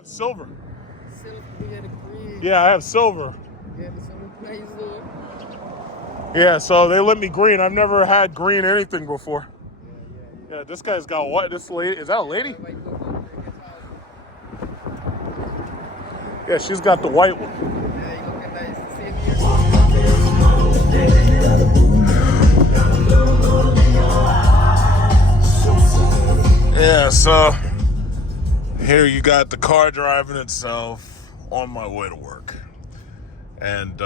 have silver. Silver, we got a green. Yeah, I have silver. Yeah, the silver plays though. Yeah, so they let me green. I've never had green anything before. Yeah, this guy's got what? This lady, is that a lady? Yeah, she's got the white one. Yeah, you looking nice. Same here. Yeah, so here you got the car driving itself on my way to work. And,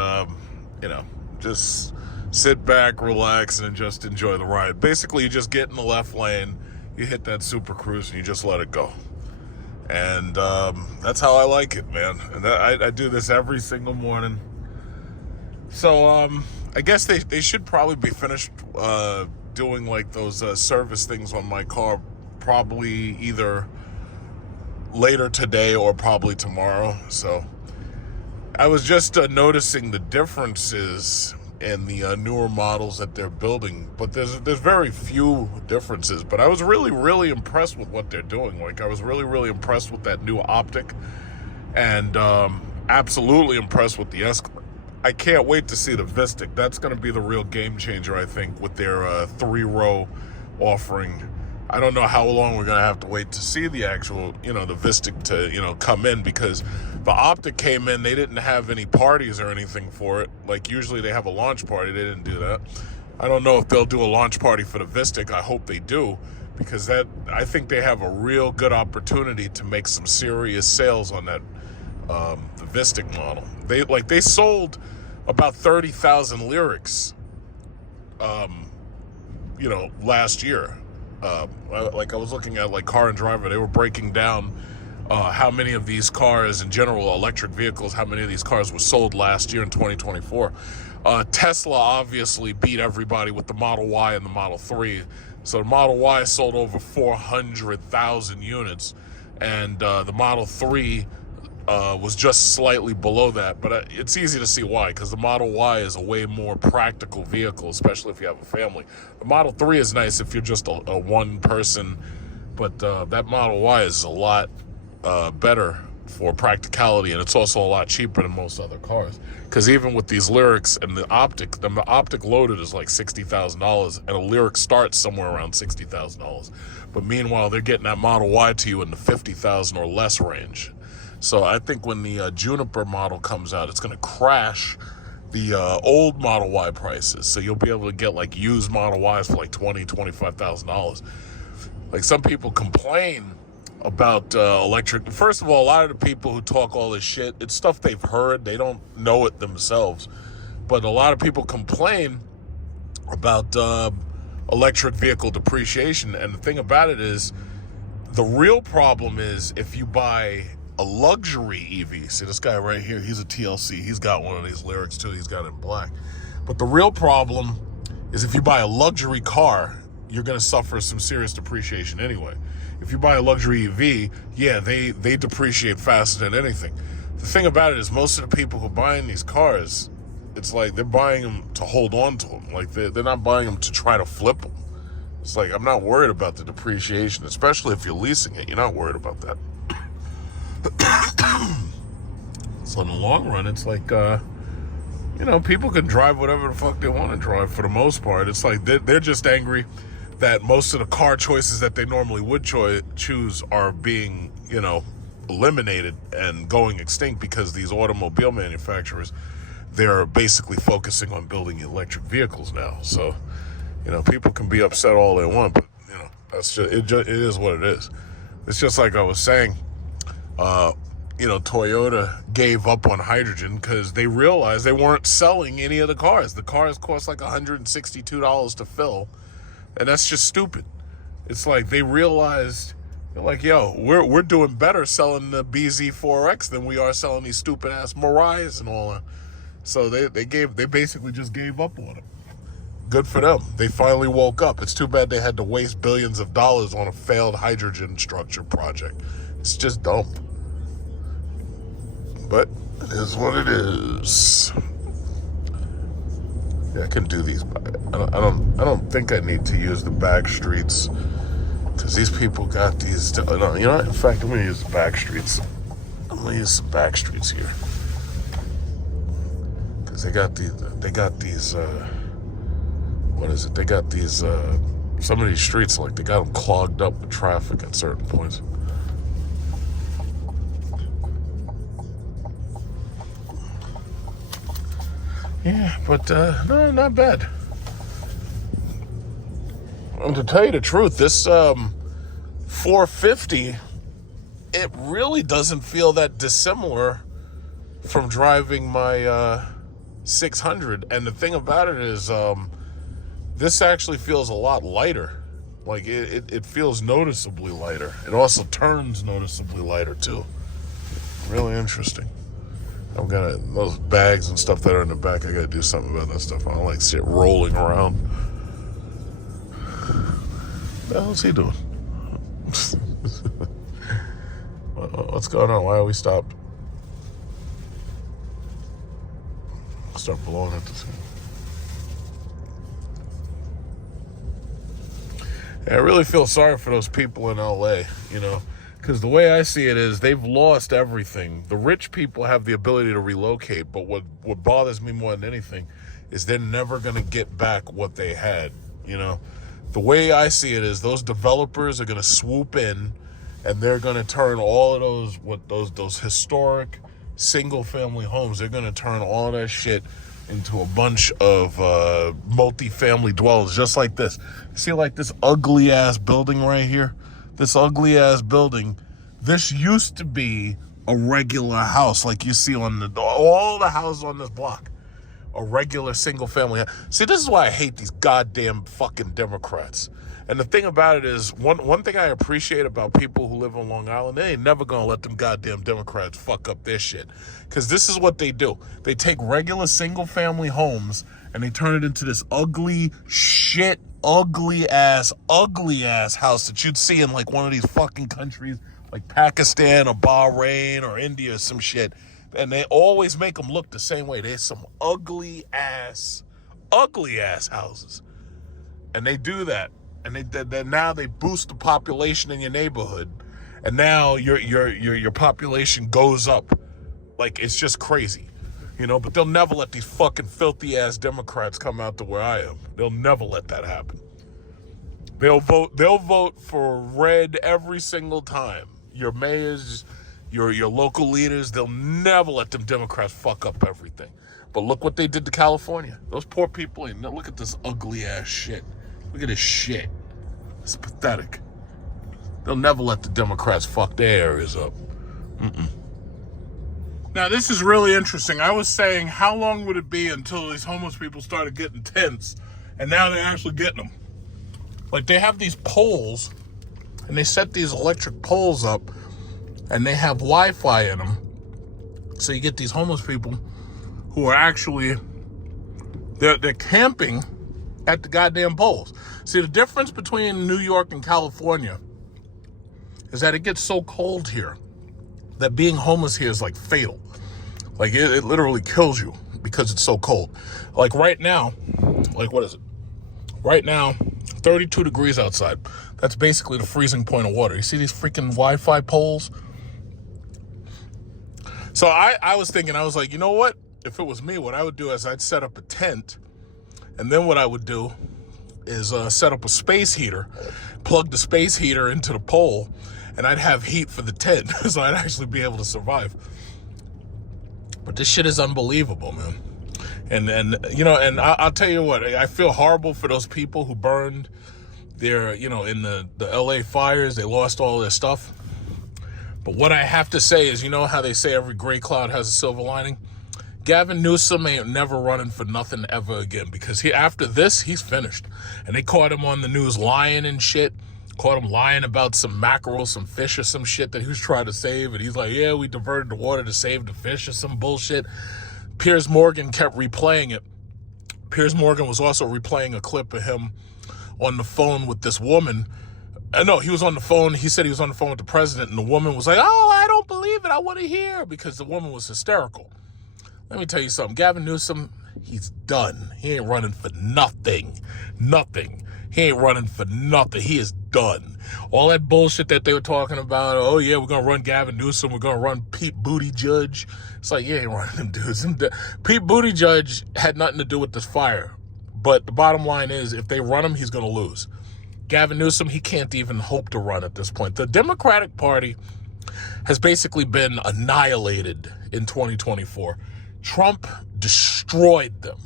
just sit back, relax, and just enjoy the ride. Basically, you just get in the left lane, you hit that super cruise, and you just let it go. And that's how I like it, man. And I do this every single morning. So I guess they should probably be finished doing like those service things on my car probably either later today or probably tomorrow. So I was just noticing the differences in the newer models that they're building, but there's very few differences. But I was really impressed with what they're doing. Like, I was really impressed with that new optic, and absolutely impressed with the Escalade. I can't wait to see the Vistic. That's going to be the real game changer, I think, with their 3-row offering. I don't know how long we're going to have to wait to see the actual, the Vistic to, come in, because the Optic came in, they didn't have any parties or anything for it. Like, usually they have a launch party. They didn't do that. I don't know if they'll do a launch party for the Vistic. I hope they do, because I think they have a real good opportunity to make some serious sales on that, the Vistic model. They sold about 30,000 lyrics, last year. I was looking at like Car and Driver, they were breaking down how many of these cars, in general electric vehicles, how many of these cars were sold last year in 2024. Tesla obviously beat everybody with the Model Y and the Model 3. So the Model Y sold over 400,000 units, and the Model 3 was just slightly below that, but it's easy to see why, because the Model Y is a way more practical vehicle, especially if you have a family. The Model 3 is nice if you're just a one person, but that Model Y is a lot better for practicality, and it's also a lot cheaper than most other cars. Because even with these lyrics and the optic loaded is like $60,000, and a lyric starts somewhere around $60,000. But meanwhile, they're getting that Model Y to you in the $50,000 or less range. So I think when the Juniper model comes out, it's going to crash the old Model Y prices. So you'll be able to get like used Model Ys for like $20,000, $25,000. Like, some people complain about electric. First of all, a lot of the people who talk all this shit, it's stuff they've heard. They don't know it themselves. But a lot of people complain about electric vehicle depreciation. And the thing about it is, the real problem is if you buy a luxury EV. See this guy right here, he's a TLC. He's got one of these lyrics too. He's got it in black. But the real problem is if you buy a luxury car, you're going to suffer some serious depreciation anyway. If you buy a luxury EV, yeah, they depreciate faster than anything. The thing about it is, most of the people who are buying these cars, it's like they're buying them to hold on to them. Like, they're not buying them to try to flip them. It's like, I'm not worried about the depreciation, especially if you're leasing it. You're not worried about that. So in the long run, it's like, people can drive whatever the fuck they want to drive for the most part. It's like they're just angry that most of the car choices that they normally would choose are being, eliminated and going extinct, because these automobile manufacturers, they're basically focusing on building electric vehicles now. So, people can be upset all they want, but, that's just, it is what it is. It's just like I was saying, Toyota gave up on hydrogen because they realized they weren't selling any of the cars. The cars cost like $162 to fill, and that's just stupid. It's like they realized, they're like, yo, we're doing better selling the BZ4X than we are selling these stupid ass Mariahs and all that. So they basically just gave up on it. Good for them. They finally woke up. It's too bad they had to waste billions of dollars on a failed hydrogen structure project. It's just dumb. But it is what it is. Yeah, I can do these. I don't think I need to use the back streets, because these people got these. No, in fact, I'm gonna use the back streets. I'm gonna use some back streets here. Cause they got these, what is it? They got these, some of these streets, like they got them clogged up with traffic at certain points. Yeah, but no, not bad. And to tell you the truth, this 450, it really doesn't feel that dissimilar from driving my 600. And the thing about it is, this actually feels a lot lighter. Like it feels noticeably lighter. It also turns noticeably lighter too. Really interesting. I've got those bags and stuff that are in the back. I gotta do something about that stuff. I don't like shit rolling around. What the hell's he doing? What's going on? Why are we stopped? Start blowing at this thing. I really feel sorry for those people in LA, you know, because the way I see it is they've lost everything. The rich people have the ability to relocate, but what bothers me more than anything is they're never going to get back what they had, you know. The way I see it is those developers are going to swoop in and they're going to turn all of those historic single-family homes, they're going to turn all that shit into a bunch of multi-family dwellers just like this. See, like this ugly-ass building right here? This ugly-ass building, this used to be a regular house like you see on all the houses on this block. A regular single-family house. See, this is why I hate these goddamn fucking Democrats. And the thing about it is, one thing I appreciate about people who live on Long Island, they ain't never gonna let them goddamn Democrats fuck up their shit. Because this is what they do. They take regular single-family homes and they turn it into this ugly shit, ugly-ass house that you'd see in like one of these fucking countries like Pakistan or Bahrain or India or some shit. And they always make them look the same way. There's some ugly-ass houses. And they do that. And they now they boost the population in your neighborhood, and now your population goes up, like it's just crazy, you know. But they'll never let these fucking filthy ass Democrats come out to where I am. They'll never let that happen. They'll vote for red every single time. Your mayors, your local leaders, they'll never let them Democrats fuck up everything. But look what they did to California. Those poor people. Look at this ugly ass shit. Look at this shit. It's pathetic. They'll never let the Democrats fuck their areas up. Now, this is really interesting. I was saying, how long would it be until these homeless people started getting tents, and now they're actually getting them? Like, they have these poles, and they set these electric poles up, and they have Wi-Fi in them. So you get these homeless people who are actually, they're camping at the goddamn poles. See, the difference between New York and California is that it gets so cold here that being homeless here is like fatal. Like it literally kills you because it's so cold. Like right now, like what is it? Right now, 32 degrees outside. That's basically the freezing point of water. You see these freaking Wi-Fi poles? So I was thinking, I was like, you know what? If it was me, what I would do is I'd set up a tent. And then what I would do is set up a space heater, plug the space heater into the pole, and I'd have heat for the tent, so I'd actually be able to survive. But this shit is unbelievable, man. And you know, and I'll tell you what, I feel horrible for those people who burned their, you know, in the LA fires, they lost all their stuff. But what I have to say is, you know how they say every gray cloud has a silver lining? Gavin Newsom ain't never running for nothing ever again, because after this, he's finished. And they caught him on the news lying and shit. Caught him lying about some mackerel, some fish or some shit that he was trying to save. And he's like, yeah, we diverted the water to save the fish or some bullshit. Piers Morgan kept replaying it. Piers Morgan was also replaying a clip of him on the phone with this woman. No, he was on the phone. He said he was on the phone with the president. And the woman was like, oh, I don't believe it. I want to hear. Because the woman was hysterical. Let me tell you something. Gavin Newsom, He's done. He ain't running for nothing. Nothing. He ain't running for nothing. He is done. All that bullshit that they were talking about, oh yeah, we're gonna run Gavin Newsom, we're gonna run Pete Buttigieg. It's like, you ain't running them dudes. Pete Buttigieg had nothing to do with this fire. But the bottom line is, if they run him, he's gonna lose. Gavin Newsom, he can't even hope to run at this point. The Democratic Party has basically been annihilated in 2024. Trump destroyed them.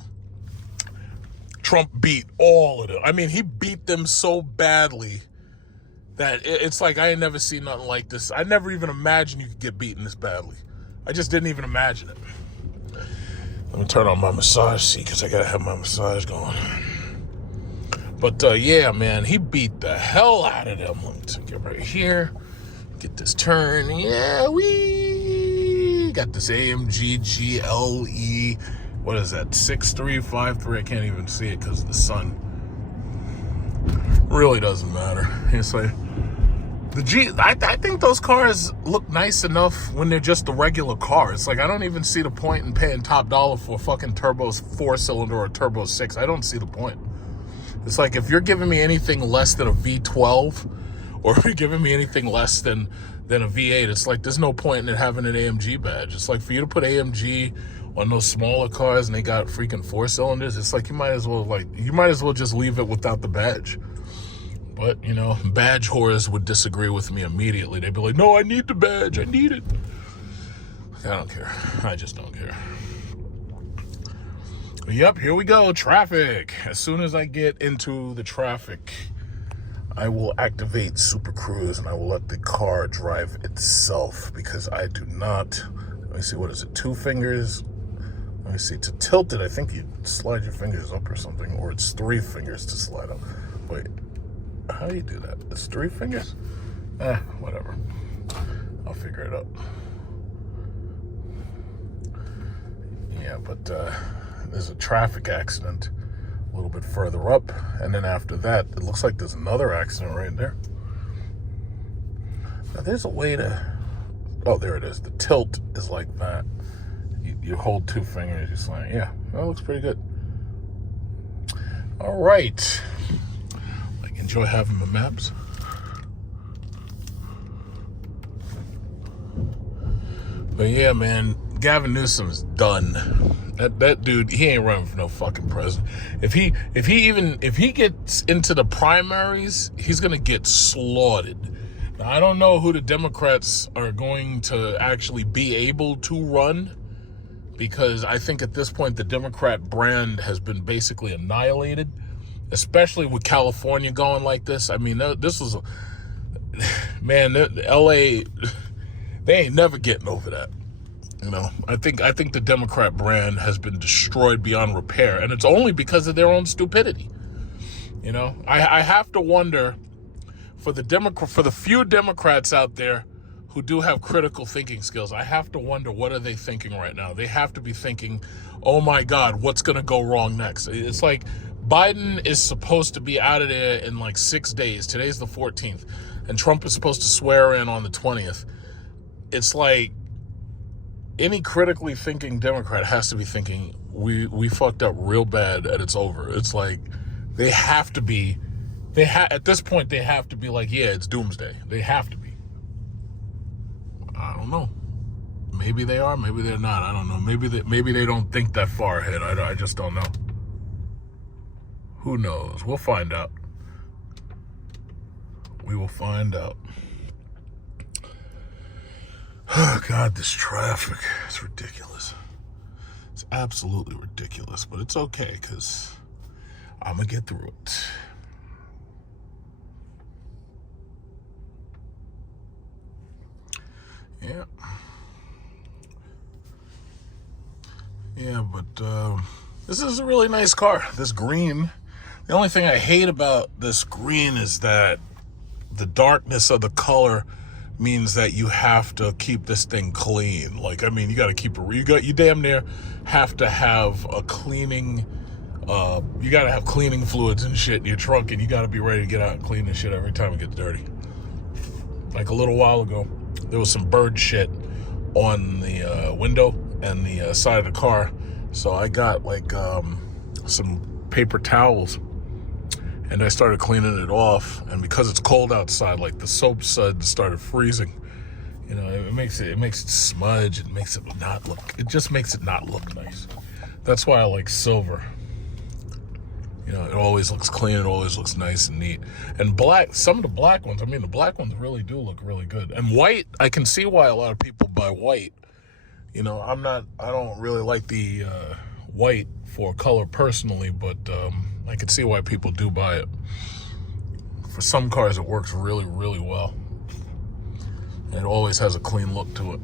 Trump beat all of them. I mean, he beat them so badly that it's like, I ain't never seen nothing like this. I never even imagined you could get beaten this badly. I just didn't even imagine it. Let me turn on my massage seat because I got to have my massage going. But yeah, man, he beat the hell out of them. Let me get right here. Get this turn. Yeah, we got this AMG GLE. What is that? 6353. I can't even see it because of the sun. Really doesn't matter. It's like I think those cars look nice enough when they're just a regular car. It's like, I don't even see the point in paying top dollar for a fucking turbo 4-cylinder or a turbo 6. I don't see the point. It's like, if you're giving me anything less than a V12, or if you're giving me anything less than a V8, it's like, there's no point in it having an AMG badge. It's like, for you to put AMG on those smaller cars and they got freaking 4-cylinders, it's like, you might as well just leave it without the badge. But, you know, badge whores would disagree with me immediately. They'd be like, no, I need the badge. I need it. I don't care. I just don't care. But yep, here we go. Traffic. As soon as I get into the traffic, I will activate Super Cruise and I will let the car drive itself, because I do not. Let me see, what is it? 2 fingers. Let me see. To tilt it, I think you slide your fingers up or something, or it's 3 fingers to slide up. Wait. How do you do that? It's 3 fingers? Whatever. I'll figure it out. Yeah, but there's a traffic accident a little bit further up, and then after that, it looks like there's another accident right there. Now, there's a way to... Oh, there it is. The tilt is like that. You hold 2 fingers, you slide. Yeah, that looks pretty good. All right. Enjoy having my maps. But yeah, man, Gavin Newsom's done. That dude, he ain't running for no fucking president. If he gets into the primaries, he's gonna get slaughtered. Now, I don't know who the Democrats are going to actually be able to run, because I think at this point the Democrat brand has been basically annihilated. Especially with California going like this. I mean, this was, man, LA, they ain't never getting over that. You know, I think the Democrat brand has been destroyed beyond repair, and it's only because of their own stupidity. You know, I have to wonder, for the few Democrats out there who do have critical thinking skills, I have to wonder, what are they thinking right now? They have to be thinking, oh my God, what's going to go wrong next? It's like, Biden is supposed to be out of there in like 6 days. Today's the 14th. And Trump is supposed to swear in on the 20th. It's like, any critically thinking Democrat has to be thinking, we fucked up real bad and it's over. It's like, they have to be, at this point, they have to be like, yeah, it's doomsday. They have to be. I don't know. Maybe they are, maybe they're not. I don't know. Maybe they don't think that far ahead. I just don't know. Who knows? We'll find out. We will find out. Oh, God, this traffic is ridiculous. It's absolutely ridiculous, but it's okay, because I'm going to get through it. Yeah. Yeah, but this is a really nice car. This green. The only thing I hate about this green is that the darkness of the color means that you have to keep this thing clean. Like, I mean, you got to keep it. You damn near have to have a cleaning. You got to have cleaning fluids and shit in your trunk, and you got to be ready to get out and clean this shit every time it gets dirty. Like a little while ago, there was some bird shit on the window and the side of the car, So I got like some paper towels, and I started cleaning it off. And because it's cold outside, like the soap suds started freezing. You know, it makes it smudge. It makes it not look. It just makes it not look nice. That's why I like silver. You know, it always looks clean. It always looks nice and neat. And black, some of the black ones, I mean, the black ones really do look really good. And white, I can see why a lot of people buy white. You know, I don't really like the white for color personally, but I can see why people do buy it. For some cars, it works really, really well. And it always has a clean look to it.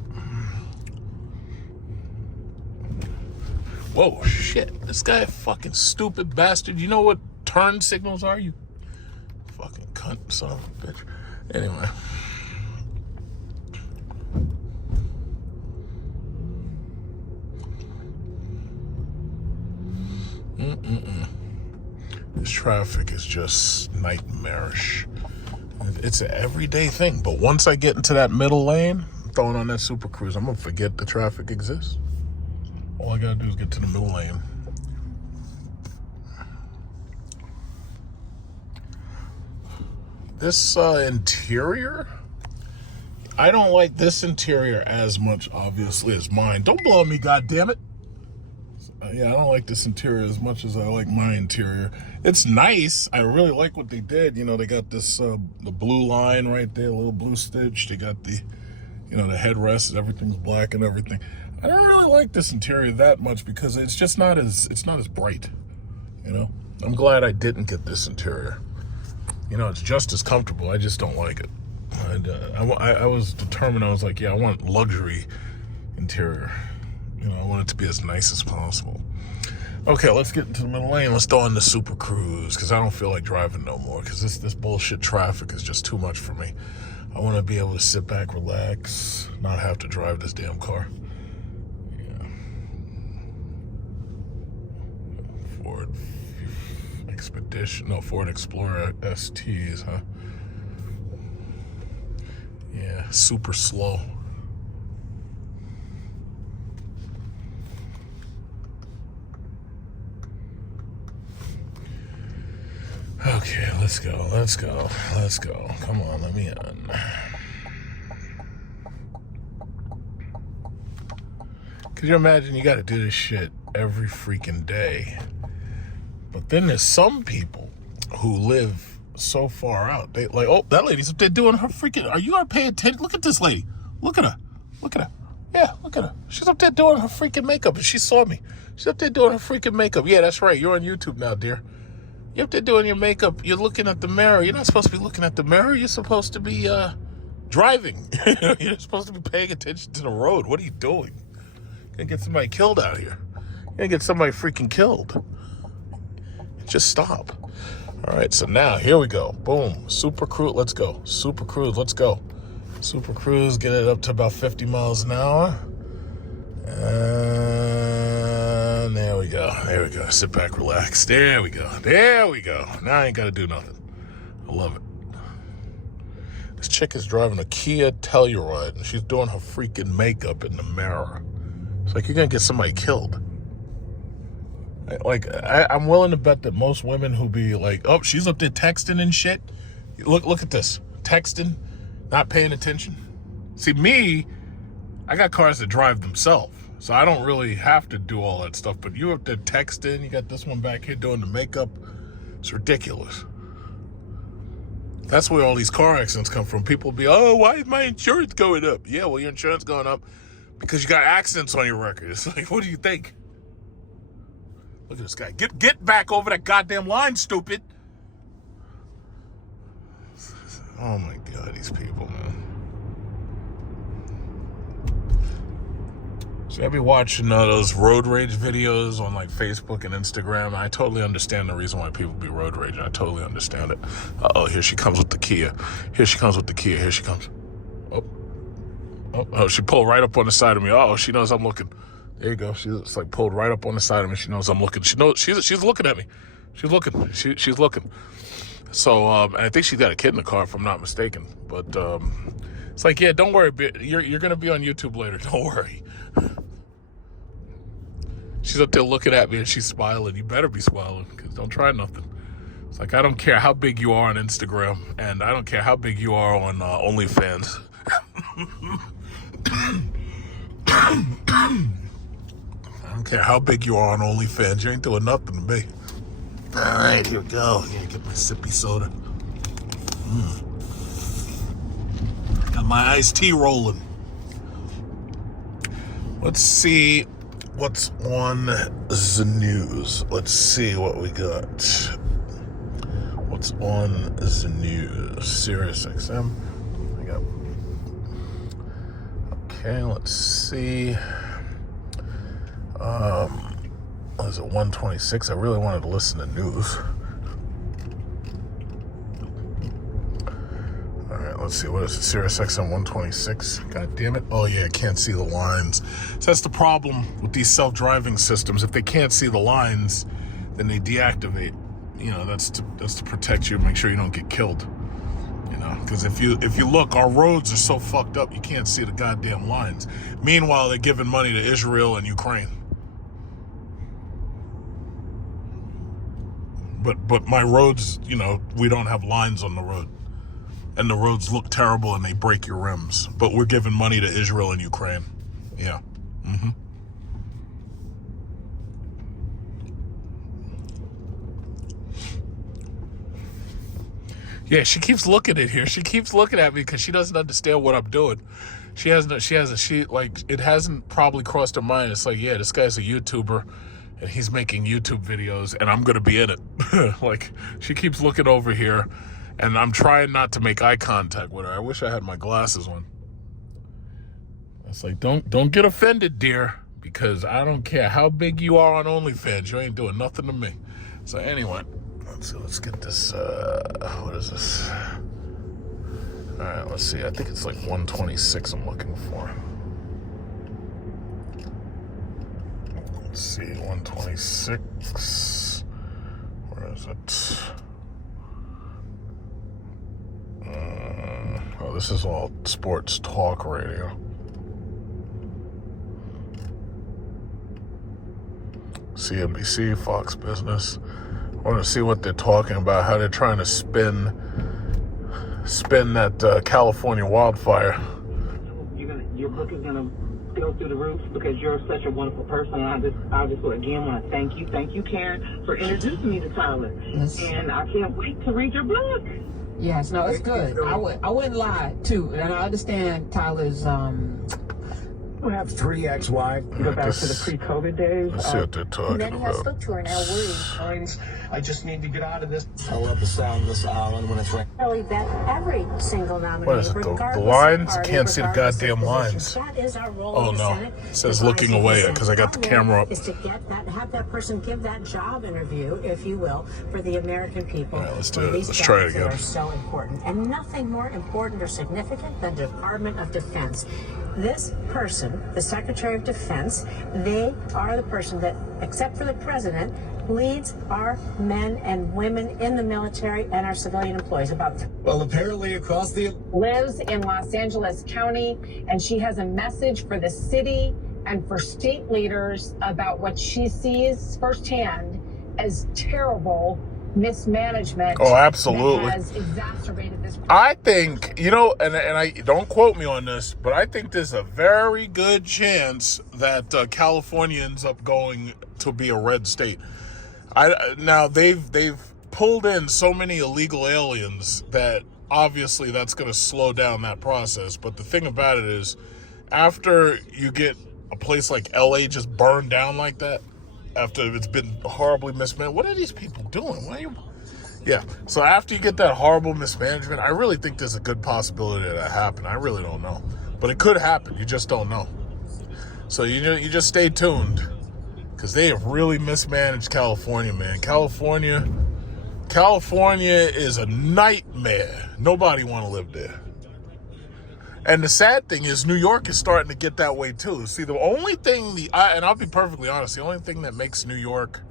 Whoa, shit. This guy a fucking stupid bastard. You know what turn signals are, you fucking cunt son of a bitch. Anyway. This traffic is just nightmarish. It's an everyday thing. But once I get into that middle lane, I'm throwing on that Super Cruise, I'm going to forget the traffic exists. All I gotta do is get to the middle lane. This interior, I don't like this interior as much, obviously, as mine. Don't blow me, goddammit. Yeah, I don't like this interior as much as I like my interior. It's nice. I really like what they did. You know, they got this the blue line right there, a little blue stitch. They got the, you know, the headrest, everything's black and everything. I don't really like this interior that much because it's just not as bright, you know. I'm glad I didn't get this interior. You know, it's just as comfortable. I just don't like it. And I was determined. I was like, yeah, I want luxury interior. You know, I want it to be as nice as possible. Okay, let's get into the middle lane. Let's throw on the Super Cruise because I don't feel like driving no more because this bullshit traffic is just too much for me. I want to be able to sit back, relax, not have to drive this damn car. Ford Explorer STs, huh? Yeah, super slow. Okay, let's go. Come on, let me in. Could you imagine you got to do this shit every freaking day? But then there's some people who live so far out. They like, oh, that lady's up there doing her freaking. Are you gonna pay attention? Look at this lady. Look at her. Yeah, look at her. She's up there doing her freaking makeup, and she saw me. She's up there doing her freaking makeup. Yeah, that's right. You're on YouTube now, dear. You're up there doing your makeup. You're looking at the mirror. You're not supposed to be looking at the mirror. You're supposed to be driving. You're supposed to be paying attention to the road. What are you doing? You're gonna get somebody killed out here. You're gonna get somebody freaking killed. Just stop. All right, so now here we go. Boom. Super Cruise, let's go. Super Cruise, let's go. Super Cruise, get it up to about 50 miles an hour. And there we go. Sit back, relax. There we go. Now I ain't got to do nothing. I love it. This chick is driving a Kia Telluride, and she's doing her freaking makeup in the mirror. It's like you're going to get somebody killed. Like, I'm willing to bet that most women who be like, oh, she's up there texting and shit. Look at this. Texting, not paying attention. See, me, I got cars that drive themselves. So I don't really have to do all that stuff. But you up there texting, you got this one back here doing the makeup. It's ridiculous. That's where all these car accidents come from. People be, oh, why is my insurance going up? Yeah, well, your insurance going up because you got accidents on your record. It's like, what do you think? Look at this guy. Get back over that goddamn line, stupid. Oh my God, these people, man. See, I be watching those road rage videos on like Facebook and Instagram. I totally understand the reason why people be road raging. I totally understand it. Uh-oh, here she comes with the Kia. Here she comes. Oh, she pulled right up on the side of me. Uh-oh, she knows I'm looking. There you go. She's like pulled right up on the side of me. She knows I'm looking. She knows she's looking at me. She's looking. She's looking. So and I think she's got a kid in the car, if I'm not mistaken. But it's like, yeah, don't worry. You're gonna be on YouTube later. Don't worry. She's up there looking at me and she's smiling. You better be smiling, because don't try nothing. It's like, I don't care how big you are on Instagram, and I don't care how big you are on OnlyFans. I don't care how big you are on OnlyFans. You ain't doing nothing to me. All right, here we go. I'm gonna get my sippy soda. Got my iced tea rolling. Let's see what's on the news. Let's see what we got. What's on the news? Sirius XM. I got. Okay, let's see. What is it, 126? I really wanted to listen to news. All right, let's see. What is it? Sirius XM 126. God damn it. Oh, yeah, I can't see the lines. So that's the problem with these self-driving systems. If they can't see the lines, then they deactivate. You know, that's to protect you, make sure you don't get killed. You know, because if you look, our roads are so fucked up, you can't see the goddamn lines. Meanwhile, they're giving money to Israel and Ukraine. But my roads, you know, we don't have lines on the road. And the roads look terrible and they break your rims. But we're giving money to Israel and Ukraine. Yeah. Mm-hmm. Yeah, she keeps looking at here. She keeps looking at me because she doesn't understand what I'm doing. It hasn't probably crossed her mind. It's like, yeah, this guy's a YouTuber and he's making YouTube videos and I'm going to be in it. Like, she keeps looking over here and I'm trying not to make eye contact with her. I wish I had my glasses on. It's like, don't get offended, dear, because I don't care how big you are on OnlyFans. You ain't doing nothing to me. So anyway, let's get this, what is this? All right, let's see. I think it's like 126 I'm looking for. Let's see, 126. Where is it? Oh, this is all sports talk radio. CNBC, Fox Business. I want to see what they're talking about, how they're trying to spin that California wildfire. Your book is gonna go through the roof because you're such a wonderful person. And I just again want to thank you, Karen, for introducing me to Tyler. Yes. And I can't wait to read your book. Yes, no, it's good. I wouldn't lie too, and I understand Tyler's We have 3 ex-wives. Go back to the pre-COVID days. Let's see what they're talking Many I about. spoke to are now worried. Times, I just need to get out of this. I love the sound of this island when it's raining. Really bet every single nominee. What is it, the regardless lines? of party, Can't see the regardless of goddamn position. lines. That is our role Oh, in the no. Senate. It says The looking vice away president because I got the camera up. Is to get that, have that person give that job interview, if you will, for the American people. All right, let's do for it. these Let's try it jobs that again. are so important, and nothing more important or significant than the Department of Defense. This person, the Secretary of Defense, they are the person that, except for the president, leads our men and women in the military and our civilian employees. Well, apparently across the... Lives in Los Angeles County, and she has a message for the city and for state leaders about what she sees firsthand as terrible mismanagement. Oh, absolutely. That has exacerbated this. I think, you know, and I don't quote me on this, but I think there's a very good chance that California ends up going to be a red state. Now they've pulled in so many illegal aliens that obviously that's going to slow down that process. But the thing about it is, after you get a place like LA just burned down like that, after it's been horribly mismanaged, what are these people doing? Why are you? Yeah. So after you get that horrible mismanagement, I really think there's a good possibility that happen. I really don't know, but it could happen. You just don't know. So you just stay tuned, because they have really mismanaged California, man. California is a nightmare. Nobody want to live there. And the sad thing is, New York is starting to get that way too. See, the only thing, and I'll be perfectly honest, the only thing that makes New York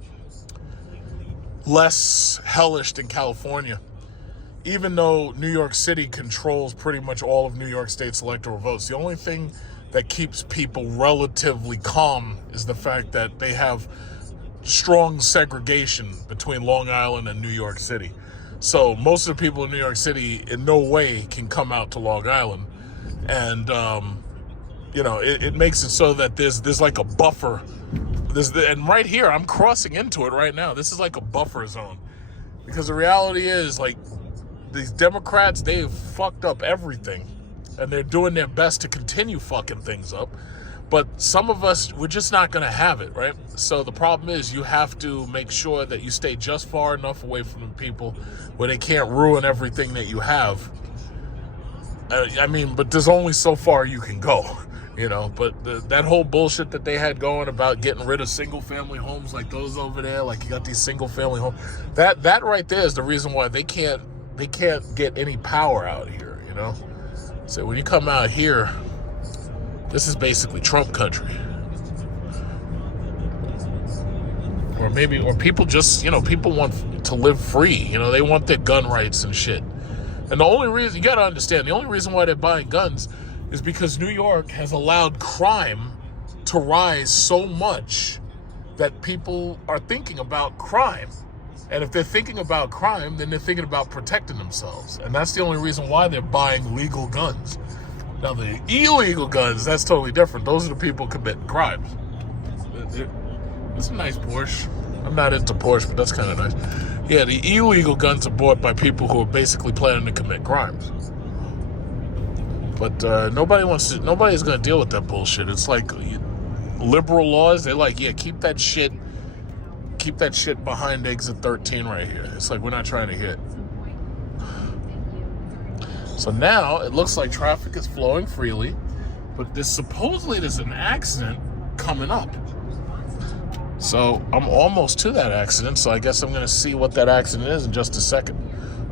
less hellish than California, even though New York City controls pretty much all of New York State's electoral votes, the only thing that keeps people relatively calm is the fact that they have strong segregation between Long Island and New York City. So most of the people in New York City in no way can come out to Long Island. And, it makes it so that there's like a buffer. And right here, I'm crossing into it right now. This is like a buffer zone. Because the reality is, like, these Democrats, they've fucked up everything. And they're doing their best to continue fucking things up. But some of us, we're just not going to have it, right? So the problem is you have to make sure that you stay just far enough away from the people where they can't ruin everything that you have. But there's only so far you can go, But that whole bullshit that they had going about getting rid of single-family homes like those over there, like you got these single-family homes, that right there is the reason why they can't get any power out here, So when you come out here, this is basically Trump country. Or people just, people want to live free. They want their gun rights and shit. And the only reason, you got to understand, the only reason why they're buying guns is because New York has allowed crime to rise so much that people are thinking about crime. And if they're thinking about crime, then they're thinking about protecting themselves. And that's the only reason why they're buying legal guns. Now, the illegal guns, that's totally different. Those are the people committing crimes. It's a nice Porsche. I'm not into Porsche, but that's kind of nice. Yeah, the illegal guns are bought by people who are basically planning to commit crimes. But nobody's going to deal with that bullshit. It's like liberal laws. They're like, yeah, keep that shit behind exit 13 right here. It's like, we're not trying to hit. So now it looks like traffic is flowing freely, but there's an accident coming up. So I'm almost to that accident, so I guess I'm going to see what that accident is in just a second.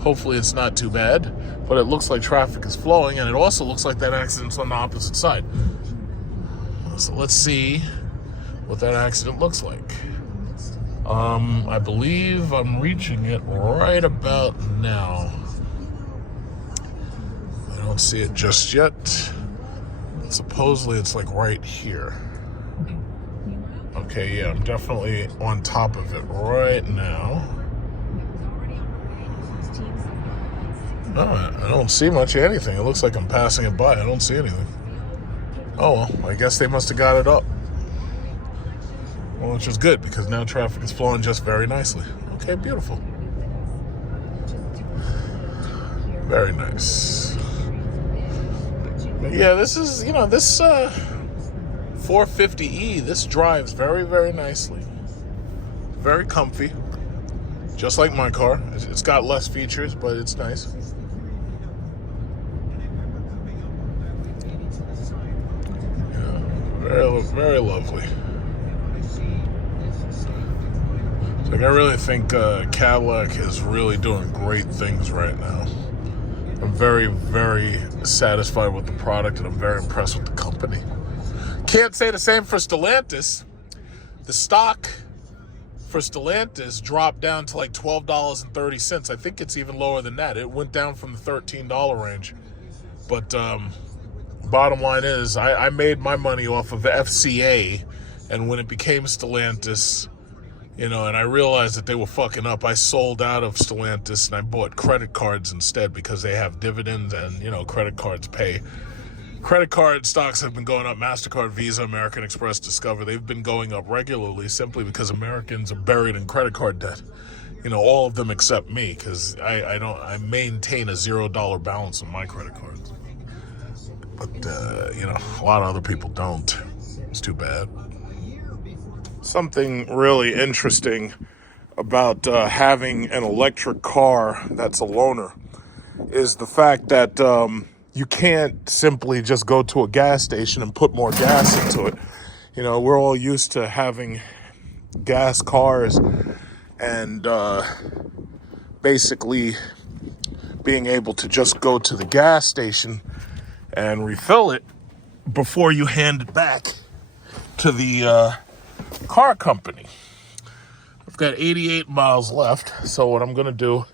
Hopefully it's not too bad, but it looks like traffic is flowing, and it also looks like that accident's on the opposite side. So let's see what that accident looks like. I believe I'm reaching it right about now. I don't see it just yet. Supposedly it's like right here. Okay, yeah, I'm definitely on top of it right now. No, I don't see much of anything. It looks like I'm passing it by. I don't see anything. Oh, well, I guess they must have got it up. Well, which is good, because now traffic is flowing just very nicely. Okay, beautiful. Very nice. But yeah, this is, this 450e, this drives very, very nicely. Very comfy. Just like my car. It's got less features, but it's nice. Yeah, very, very lovely. Like, I really think Cadillac is really doing great things right now. I'm very, very satisfied with the product, and I'm very impressed with the company. Can't say the same for Stellantis. The stock for Stellantis dropped down to like $12.30. I think it's even lower than that. It went down from the $13 range. But bottom line is, I made my money off of FCA, and when it became Stellantis, and I realized that they were fucking up, I sold out of Stellantis and I bought credit cards instead, because they have dividends and, credit cards pay. Credit card stocks have been going up. MasterCard, Visa, American Express, Discover, they've been going up regularly simply because Americans are buried in credit card debt. All of them except me, because I maintain a $0 balance on my credit cards. But, a lot of other people don't. It's too bad. Something really interesting about having an electric car that's a loaner is the fact that you can't simply just go to a gas station and put more gas into it. We're all used to having gas cars and basically being able to just go to the gas station and refill it before you hand it back to the car company. I've got 88 miles left, so what I'm going to do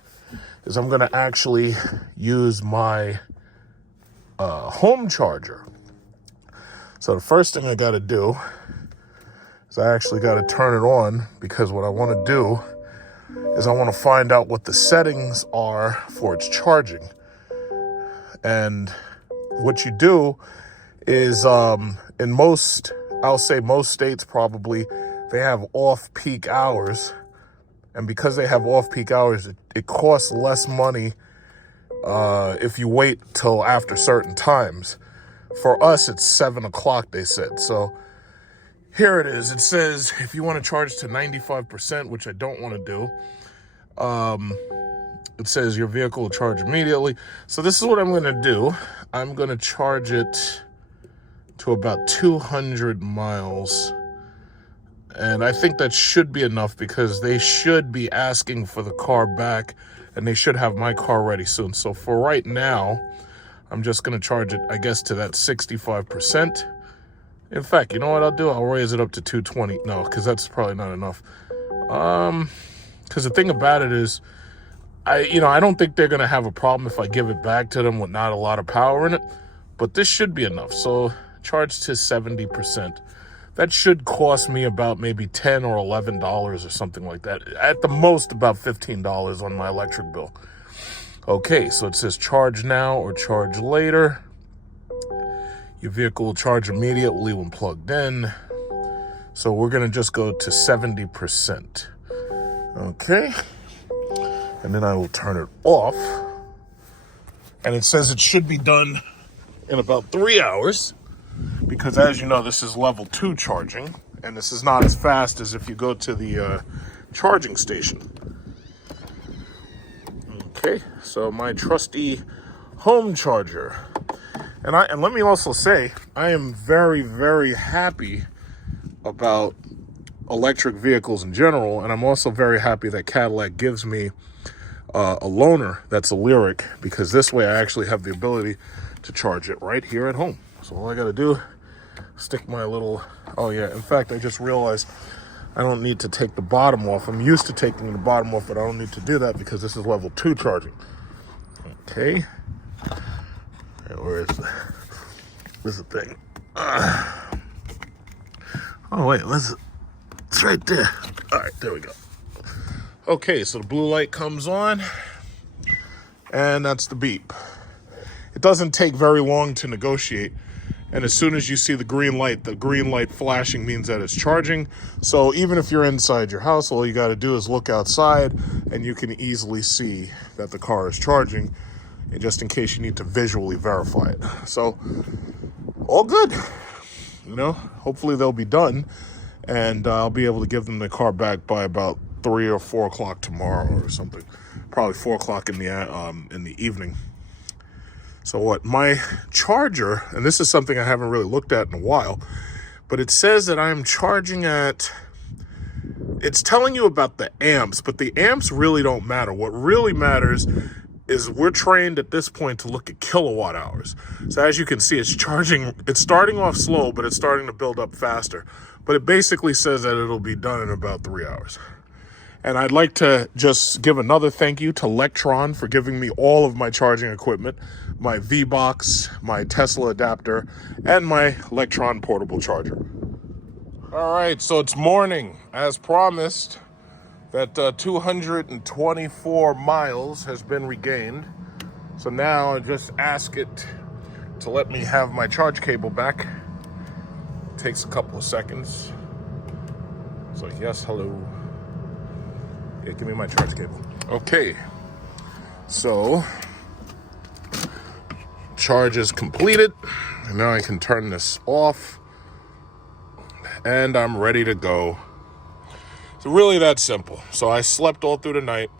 is I'm going to actually use my home charger. So So the first thing I got to do is I actually got to turn it on, because what I want to do is I want to find out what the settings are for its charging. And what you do is in most, I'll say most states probably, they have off-peak hours. And because they have off-peak hours, it costs less money if you wait till after certain times. For us, it's 7 o'clock, they said. So here it is. It says if you want to charge to 95%, which I don't want to do, it says your vehicle will charge immediately. So this is what I'm going to do. I'm going to charge it to about 200 miles. And I think that should be enough, because they should be asking for the car back, and they should have my car ready soon. So for right now, I'm just going to charge it, I guess, to that 65%. In fact, you know what I'll do? I'll raise it up to 220. No, because that's probably not enough. Because the thing about it is, I don't think they're going to have a problem if I give it back to them with not a lot of power in it. But this should be enough. So charge to 70%. That should cost me about maybe $10 or $11 or something like that. At the most, about $15 on my electric bill. Okay, so it says charge now or charge later. Your vehicle will charge immediately when plugged in. So we're going to just go to 70%. Okay. And then I will turn it off. And it says it should be done in about 3 hours. Because as you know, this is level 2 charging, and this is not as fast as if you go to the charging station. Okay, so my trusty home charger. And let me also say, I am very, very happy about electric vehicles in general, and I'm also very happy that Cadillac gives me a loaner that's a Lyric, because this way I actually have the ability to charge it right here at home. So all I got to do, stick my little, oh yeah, in fact, I just realized I don't need to take the bottom off. I'm used to taking the bottom off, but I don't need to do that because this is level 2 charging. Okay. Where is the thing? Oh wait, it's right there. All right, there we go. Okay, so the blue light comes on, and that's the beep. It doesn't take very long to negotiate. And as soon as you see the green light flashing means that it's charging. So even if you're inside your house, all you got to do is look outside, and you can easily see that the car is charging, and just in case you need to visually verify it. So all good. Hopefully they'll be done, and I'll be able to give them the car back by about 3 or 4 o'clock tomorrow or something. Probably 4 o'clock in the evening. So what, my charger, and this is something I haven't really looked at in a while, but it says that I'm charging at, it's telling you about the amps, but the amps really don't matter. What really matters is we're trained at this point to look at kilowatt hours. So as you can see, it's starting off slow, but it's starting to build up faster. But it basically says that it'll be done in about 3 hours. And I'd like to just give another thank you to Lectron for giving me all of my charging equipment, my V-Box, my Tesla adapter, and my Lectron portable charger. All right, so it's morning. As promised, that 224 miles has been regained. So now I just ask it to let me have my charge cable back. It takes a couple of seconds. It's like, yes, hello. Yeah, give me my charge cable. Okay, so charge is completed. And now I can turn this off, and I'm ready to go. So really that simple. So I slept all through the night.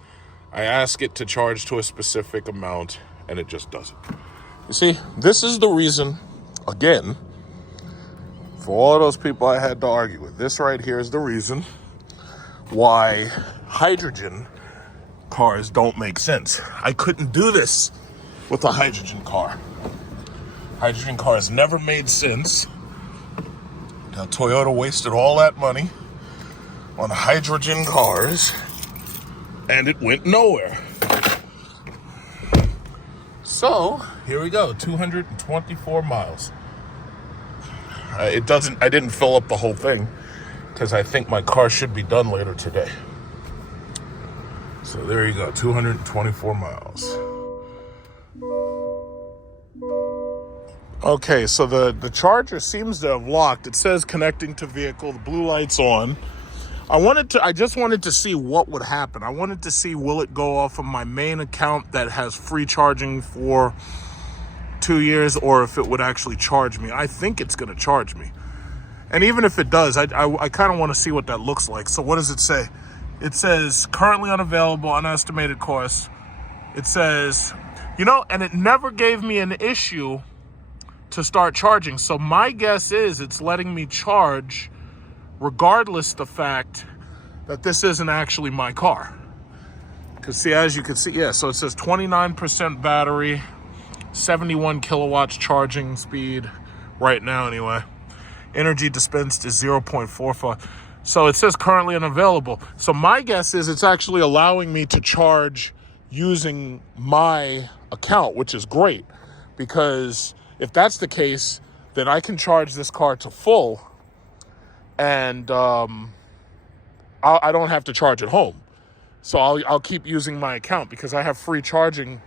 I ask it to charge to a specific amount, and it just does it. You see, this is the reason, again, for all of those people I had to argue with, this right here is the reason why hydrogen cars don't make sense. I couldn't do this with a hydrogen car. Hydrogen cars never made sense. Now, Toyota wasted all that money on hydrogen cars, and it went nowhere. So, here we go, 224 miles. It doesn't. I didn't fill up the whole thing because I think my car should be done later today. So there you go, 224 miles. Okay, so the charger seems to have locked. It says connecting to vehicle. The blue light's on. I just wanted to see what would happen. I wanted to see, will it go off of my main account that has free charging for 2 years, or if it would actually charge me. I think it's going to charge me. And even if it does, I kind of want to see what that looks like. So what does it say? It says currently unavailable, unestimated cost. It says, and it never gave me an issue to start charging. So my guess is it's letting me charge regardless the fact that this isn't actually my car. Because see, as you can see, yeah, so it says 29% battery, 71 kilowatts charging speed right now anyway. Energy dispensed is 0.45. So it says currently unavailable. So my guess is it's actually allowing me to charge using my account, which is great. Because if that's the case, then I can charge this car to full and I don't have to charge at home. So I'll keep using my account because I have free charging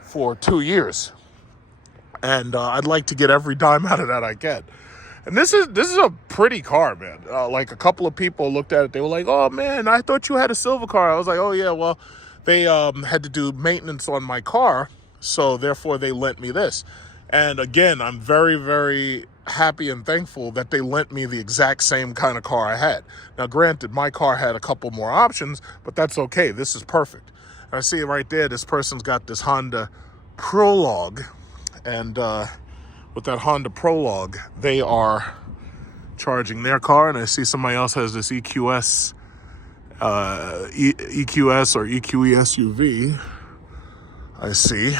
for 2 years. And I'd like to get every dime out of that I get. And this is a pretty car, man. Like a couple of people looked at it. They were like, oh, man, I thought you had a silver car. I was like, oh, yeah, well, they had to do maintenance on my car. So therefore, they lent me this. And again, I'm very, very happy and thankful that they lent me the exact same kind of car I had. Now, granted, my car had a couple more options, but that's okay. This is perfect. I see it right there. This person's got this Honda Prologue. And with that Honda Prologue, they are charging their car. And I see somebody else has this EQS, EQS or EQE SUV. I see.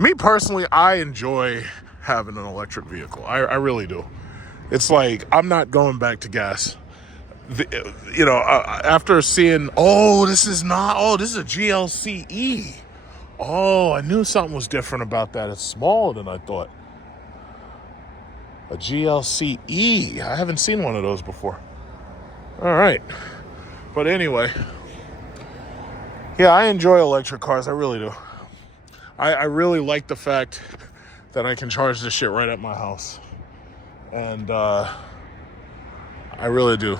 Me personally, I enjoy having an electric vehicle. I really do. It's like, I'm not going back to gas. After seeing, this is a GLCE. Oh, I knew something was different about that. It's smaller than I thought. A GLCE. I haven't seen one of those before. All right. But anyway, yeah, I enjoy electric cars. I really do. I really like the fact that I can charge this shit right at my house. And I really do.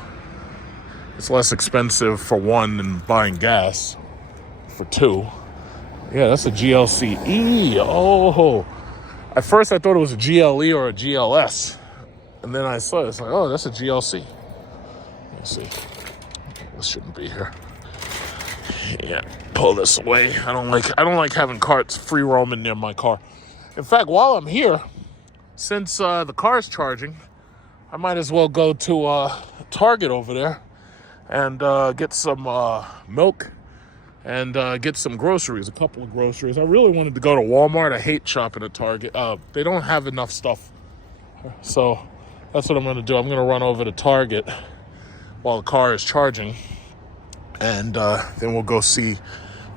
It's less expensive for one than buying gas for two. Yeah, that's a GLCE. Oh, at first I thought it was a GLE or a GLS. And then I saw it. It's like, oh, that's a GLC. Let's see. This shouldn't be here. Yeah, pull this away. I don't like having carts free roaming near my car. In fact, while I'm here, since the car's charging, I might as well go to Target over there and get some milk and get some groceries, a couple of groceries. I really wanted to go to Walmart. I hate shopping at Target. They don't have enough stuff. So that's what I'm going to do. I'm going to run over to Target while the car is charging. And then we'll go see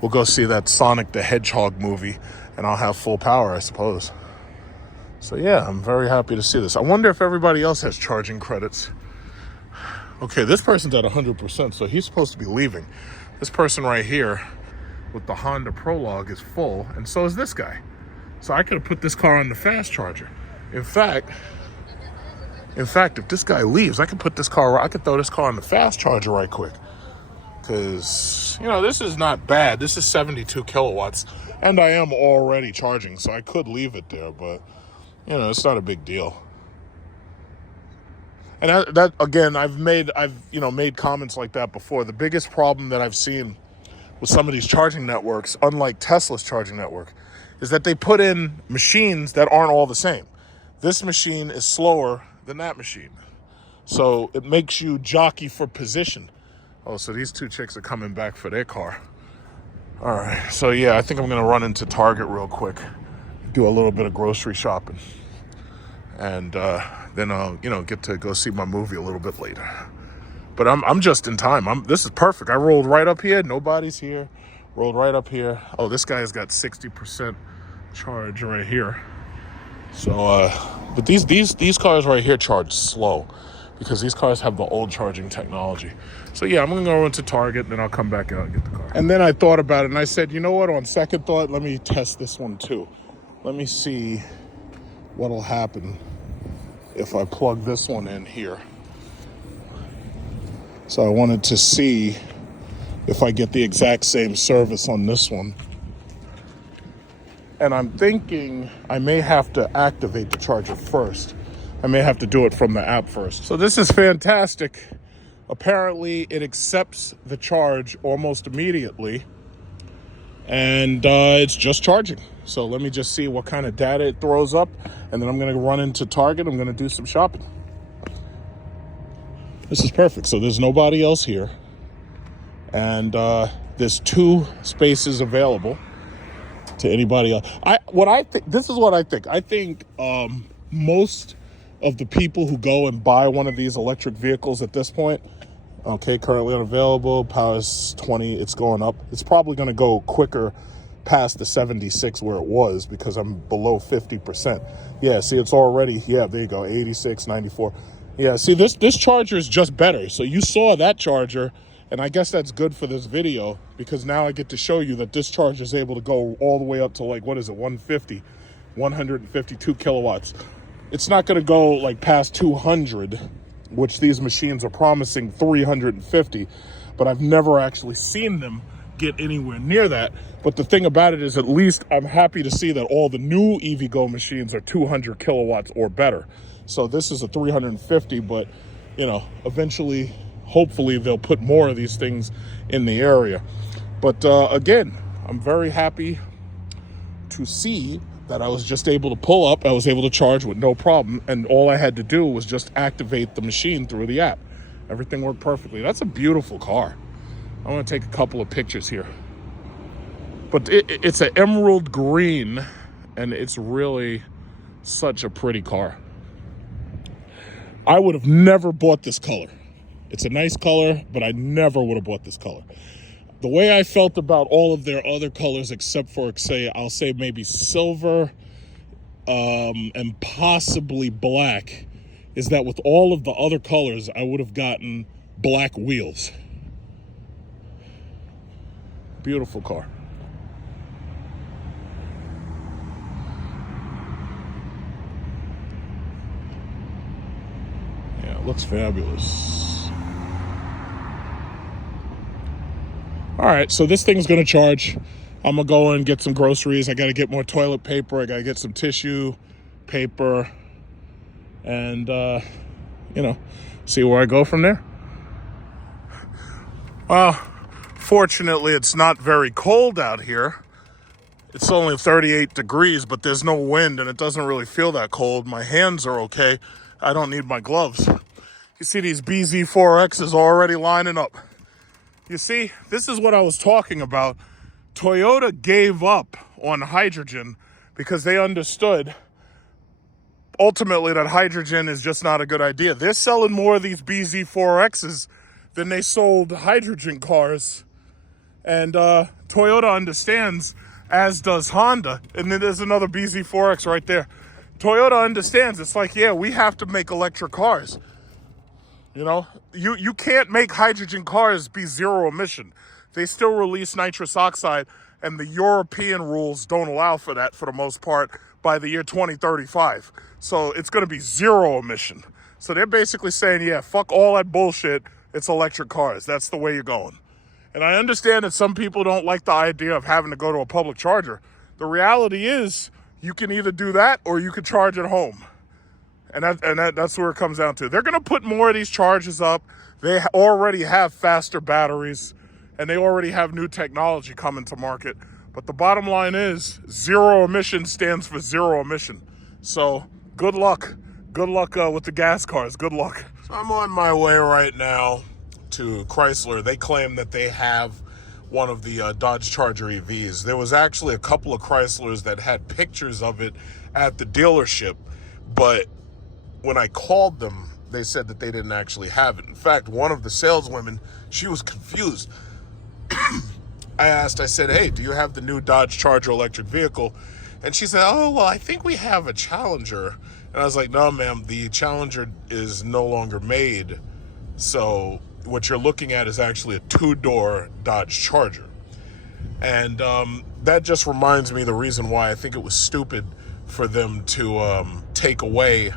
that Sonic the Hedgehog movie. And I'll have full power, I suppose. So yeah, I'm very happy to see this. I wonder if everybody else has charging credits. Okay, this person's at 100%, so he's supposed to be leaving. This person right here with the Honda Prologue is full, and so is this guy. So I could have put this car on the fast charger. In fact, if this guy leaves, I could throw this car on the fast charger right quick. Because, this is not bad. This is 72 kilowatts, and I am already charging, so I could leave it there, but, it's not a big deal. And that again, I've made comments like that before. The biggest problem that I've seen with some of these charging networks, unlike Tesla's charging network, is that they put in machines that aren't all the same. This machine is slower than that machine. So it makes you jockey for position. Oh, so these two chicks are coming back for their car. All right, so yeah, I think I'm gonna run into Target real quick, do a little bit of grocery shopping. And then I'll, get to go see my movie a little bit later. But I'm just in time. This is perfect. I rolled right up here. Nobody's here. Rolled right up here. Oh, this guy's got 60% charge right here. So But these cars right here charge slow because these cars have the old charging technology. So yeah, I'm gonna go into Target and then I'll come back out and get the car. And then I thought about it and I said, you know what, on second thought, let me test this one too. Let me see what'll happen if I plug this one in here. So I wanted to see if I get the exact same service on this one. And I'm thinking I may have to activate the charger first. I may have to do it from the app first. So this is fantastic. Apparently it accepts the charge almost immediately. And it's just charging. So let me just see what kind of data it throws up. And then I'm gonna run into Target. I'm gonna do some shopping. This is perfect. So there's nobody else here. And there's 2 spaces available to anybody else. This is what I think. I think most of the people who go and buy one of these electric vehicles at this point, okay, currently unavailable, power is 20, it's going up. It's probably going to go quicker past the 76 where it was because I'm below 50%. Yeah, see, it's already, yeah, there you go, 86, 94. Yeah, see, this charger is just better. So you saw that charger, and I guess that's good for this video because now I get to show you that this charger is able to go all the way up to like, what is it, 152 kilowatts. It's not going to go like past 200, which these machines are promising 350, but I've never actually seen them get anywhere near that. But the thing about it is, at least I'm happy to see that all the new EVgo machines are 200 kilowatts or better. So this is a 350, but you know, eventually, hopefully they'll put more of these things in the area. But again, I'm very happy to see that I was just able to pull up. I was able to charge with no problem. And all I had to do was just activate the machine through the app. Everything worked perfectly. That's a beautiful car. I want to take a couple of pictures here. But it's an emerald green, and it's really such a pretty car. I would have never bought this color. It's a nice color, but I never would have bought this color. The way I felt about all of their other colors, except for, I'll say maybe silver and possibly black, is that with all of the other colors, I would have gotten black wheels. Beautiful car. Yeah, it looks fabulous. All right, so this thing's gonna charge. I'm gonna go and get some groceries. I gotta get more toilet paper. I gotta get some tissue paper and, you know, see where I go from there. Well, fortunately, it's not very cold out here. It's only 38 degrees, but there's no wind and it doesn't really feel that cold. My hands are okay. I don't need my gloves. You see these BZ4Xs already lining up. You see, this is what I was talking about. Toyota gave up on hydrogen because they understood ultimately that hydrogen is just not a good idea. They're selling more of these BZ4Xs than they sold hydrogen cars. And Toyota understands, as does Honda. And then there's another BZ4X right there. Toyota understands. It's like, yeah, we have to make electric cars. You know, you can't make hydrogen cars be zero emission. They still release nitrous oxide, and the European rules don't allow for that for the most part by the year 2035. So it's going to be zero emission. So they're basically saying, yeah, fuck all that bullshit. It's electric cars. That's the way you're going. And I understand that some people don't like the idea of having to go to a public charger. The reality is you can either do that or you can charge at home. And that's where it comes down to. They're going to put more of these chargers up. They already have faster batteries, and they already have new technology coming to market. But the bottom line is zero emission stands for zero emission. So good luck. Good luck with the gas cars. Good luck. So I'm on my way right now to Chrysler. They claim that they have one of the Dodge Charger EVs. There was actually a couple of Chryslers that had pictures of it at the dealership, but when I called them, they said that they didn't actually have it. In fact, one of the saleswomen, she was confused. I said, hey, do you have the new Dodge Charger electric vehicle? And she said, oh, well, I think we have a Challenger. And I was like, no, ma'am, the Challenger is no longer made. So what you're looking at is actually a 2-door Dodge Charger. And that just reminds me the reason why I think it was stupid for them to take away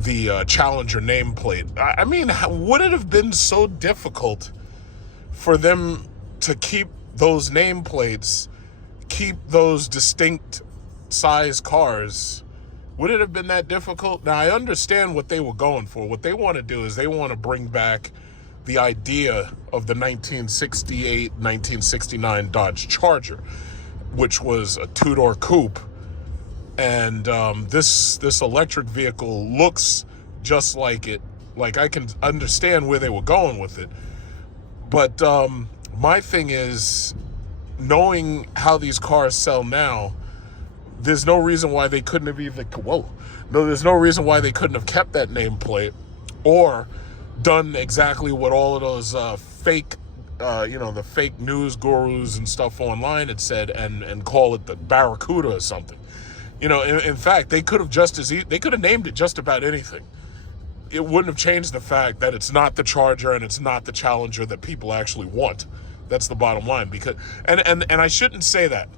the Challenger nameplate. I mean, would it have been so difficult for them to keep those nameplates, keep those distinct size cars? Would it have been that difficult? Now, I understand what they were going for. What they want to do is they want to bring back the idea of the 1968, 1969 Dodge Charger, which was a 2-door coupe. And this electric vehicle looks just like it. Like, I can understand where they were going with it. But my thing is, knowing how these cars sell now, there's no reason why they couldn't have there's no reason why they couldn't have kept that nameplate or done exactly what all of those fake, the fake news gurus and stuff online had said and call it the Barracuda or something. In fact, they could have they could have named it just about anything. It wouldn't have changed the fact that it's not the Charger and it's not the Challenger that people actually want. That's the bottom line. Because and I shouldn't say that.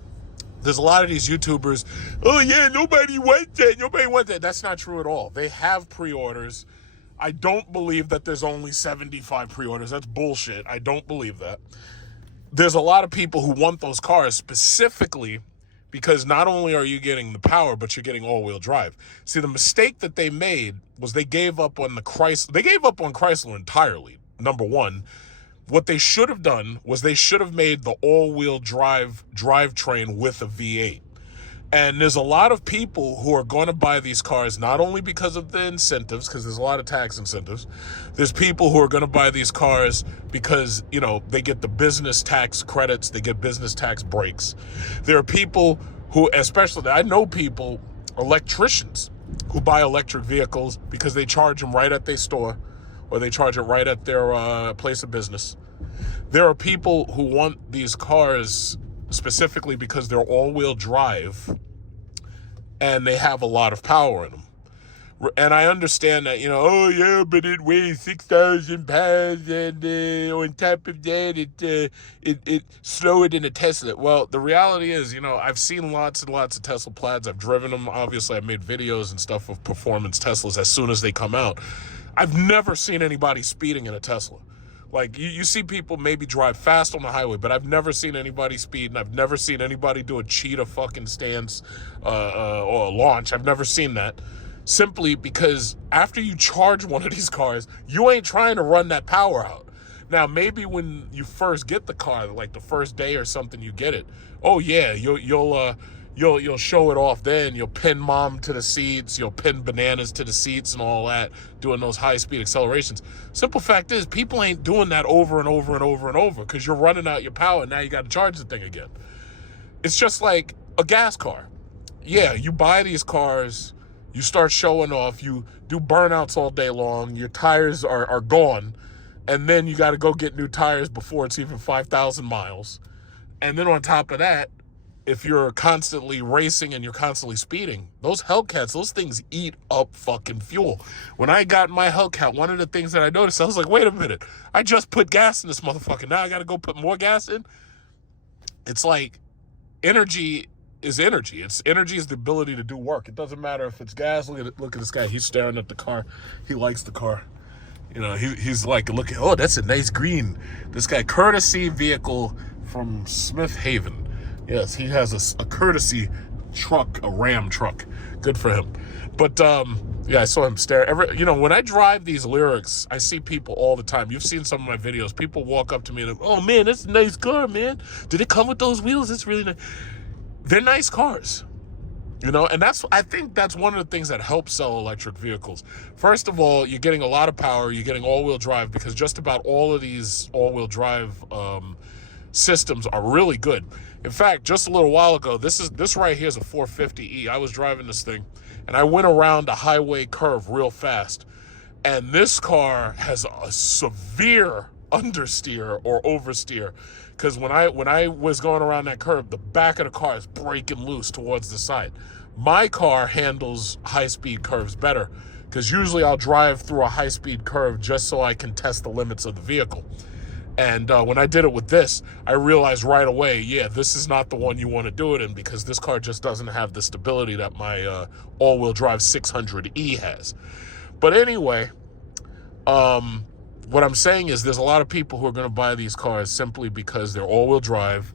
There's a lot of these YouTubers, oh yeah, nobody wants that. That's not true at all. They have pre-orders. I don't believe that there's only 75 pre-orders. That's bullshit. I don't believe that. There's a lot of people who want those cars specifically because not only are you getting the power, but you're getting all-wheel drive. See, the mistake that they made was they gave up on Chrysler. They gave up on Chrysler entirely, number one. What they should have done was they should have made the all-wheel drivetrain with a V8. And there's a lot of people who are going to buy these cars not only because of the incentives, because there's a lot of tax incentives. There's people who are going to buy these cars because, they get the business tax credits, they get business tax breaks. There are people who, especially, I know people, electricians, who buy electric vehicles because they charge them right at their store or they charge it right at their place of business. There are people who want these cars specifically because they're all-wheel drive and they have a lot of power in them. And I understand that, oh yeah, but it weighs 6,000 pounds and on top of that, it's slower than a Tesla. Well, the reality is, I've seen lots and lots of Tesla Plaids. I've driven them. Obviously, I've made videos and stuff of performance Teslas as soon as they come out. I've never seen anybody speeding in a Tesla. Like, you see people maybe drive fast on the highway, but I've never seen anybody speed, and I've never seen anybody do a cheetah fucking stance or a launch. I've never seen that. Simply because after you charge one of these cars, you ain't trying to run that power out. Now, maybe when you first get the car, like the first day or something you get it, oh yeah, you'll show it off then. You'll pin mom to the seats. You'll pin bananas to the seats and all that, doing those high-speed accelerations. Simple fact is, people ain't doing that over and over and over and over because you're running out your power. Now you got to charge the thing again. It's just like a gas car. Yeah, you buy these cars, you start showing off, you do burnouts all day long, your tires are gone, and then you got to go get new tires before it's even 5,000 miles. And then on top of that, if you're constantly racing and you're constantly speeding, those Hellcats, those things eat up fucking fuel. When I got my Hellcat, one of the things that I noticed, I was like, wait a minute, I just put gas in this motherfucker. Now I got to go put more gas in? It's like energy is energy. Energy is the ability to do work. It doesn't matter if it's gas. Look at this guy. He's staring at the car. He likes the car. He's like, look, oh, that's a nice green. This guy, courtesy vehicle from Smith Haven. Yes, he has a courtesy truck, a Ram truck. Good for him. But, yeah, I saw him stare. When I drive these Lyrics, I see people all the time. You've seen some of my videos. People walk up to me and, oh, man, that's a nice car, man. Did it come with those wheels? It's really nice. They're nice cars. And I think that's one of the things that helps sell electric vehicles. First of all, you're getting a lot of power. You're getting all-wheel drive because just about all of these all-wheel drive systems are really good. In fact, just a little while ago, this right here is a 450E. I was driving this thing, and I went around a highway curve real fast. And this car has a severe understeer or oversteer. Because when I was going around that curve, the back of the car is breaking loose towards the side. My car handles high-speed curves better, because usually I'll drive through a high-speed curve just so I can test the limits of the vehicle. And when I did it with this, I realized right away, yeah, this is not the one you want to do it in, because this car just doesn't have the stability that my all-wheel drive 600E has. But anyway, what I'm saying is there's a lot of people who are going to buy these cars simply because they're all-wheel drive.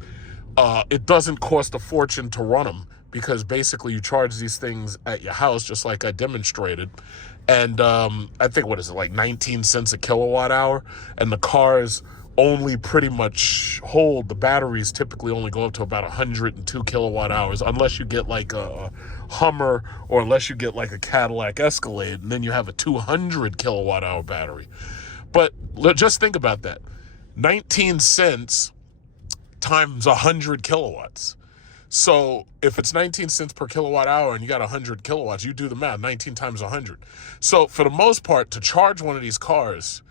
It doesn't cost a fortune to run them, because basically you charge these things at your house, just like I demonstrated. And I think, what is it, like 19 cents a kilowatt hour? And the cars only pretty much hold, the batteries typically only go up to about 102 kilowatt hours, unless you get like a Hummer, or unless you get like a Cadillac Escalade, and then you have a 200 kilowatt hour battery. But just think about that. 19 cents times 100 kilowatts. So if it's 19 cents per kilowatt hour and you got 100 kilowatts, you do the math, 19 times 100. So for the most part, to charge one of these cars,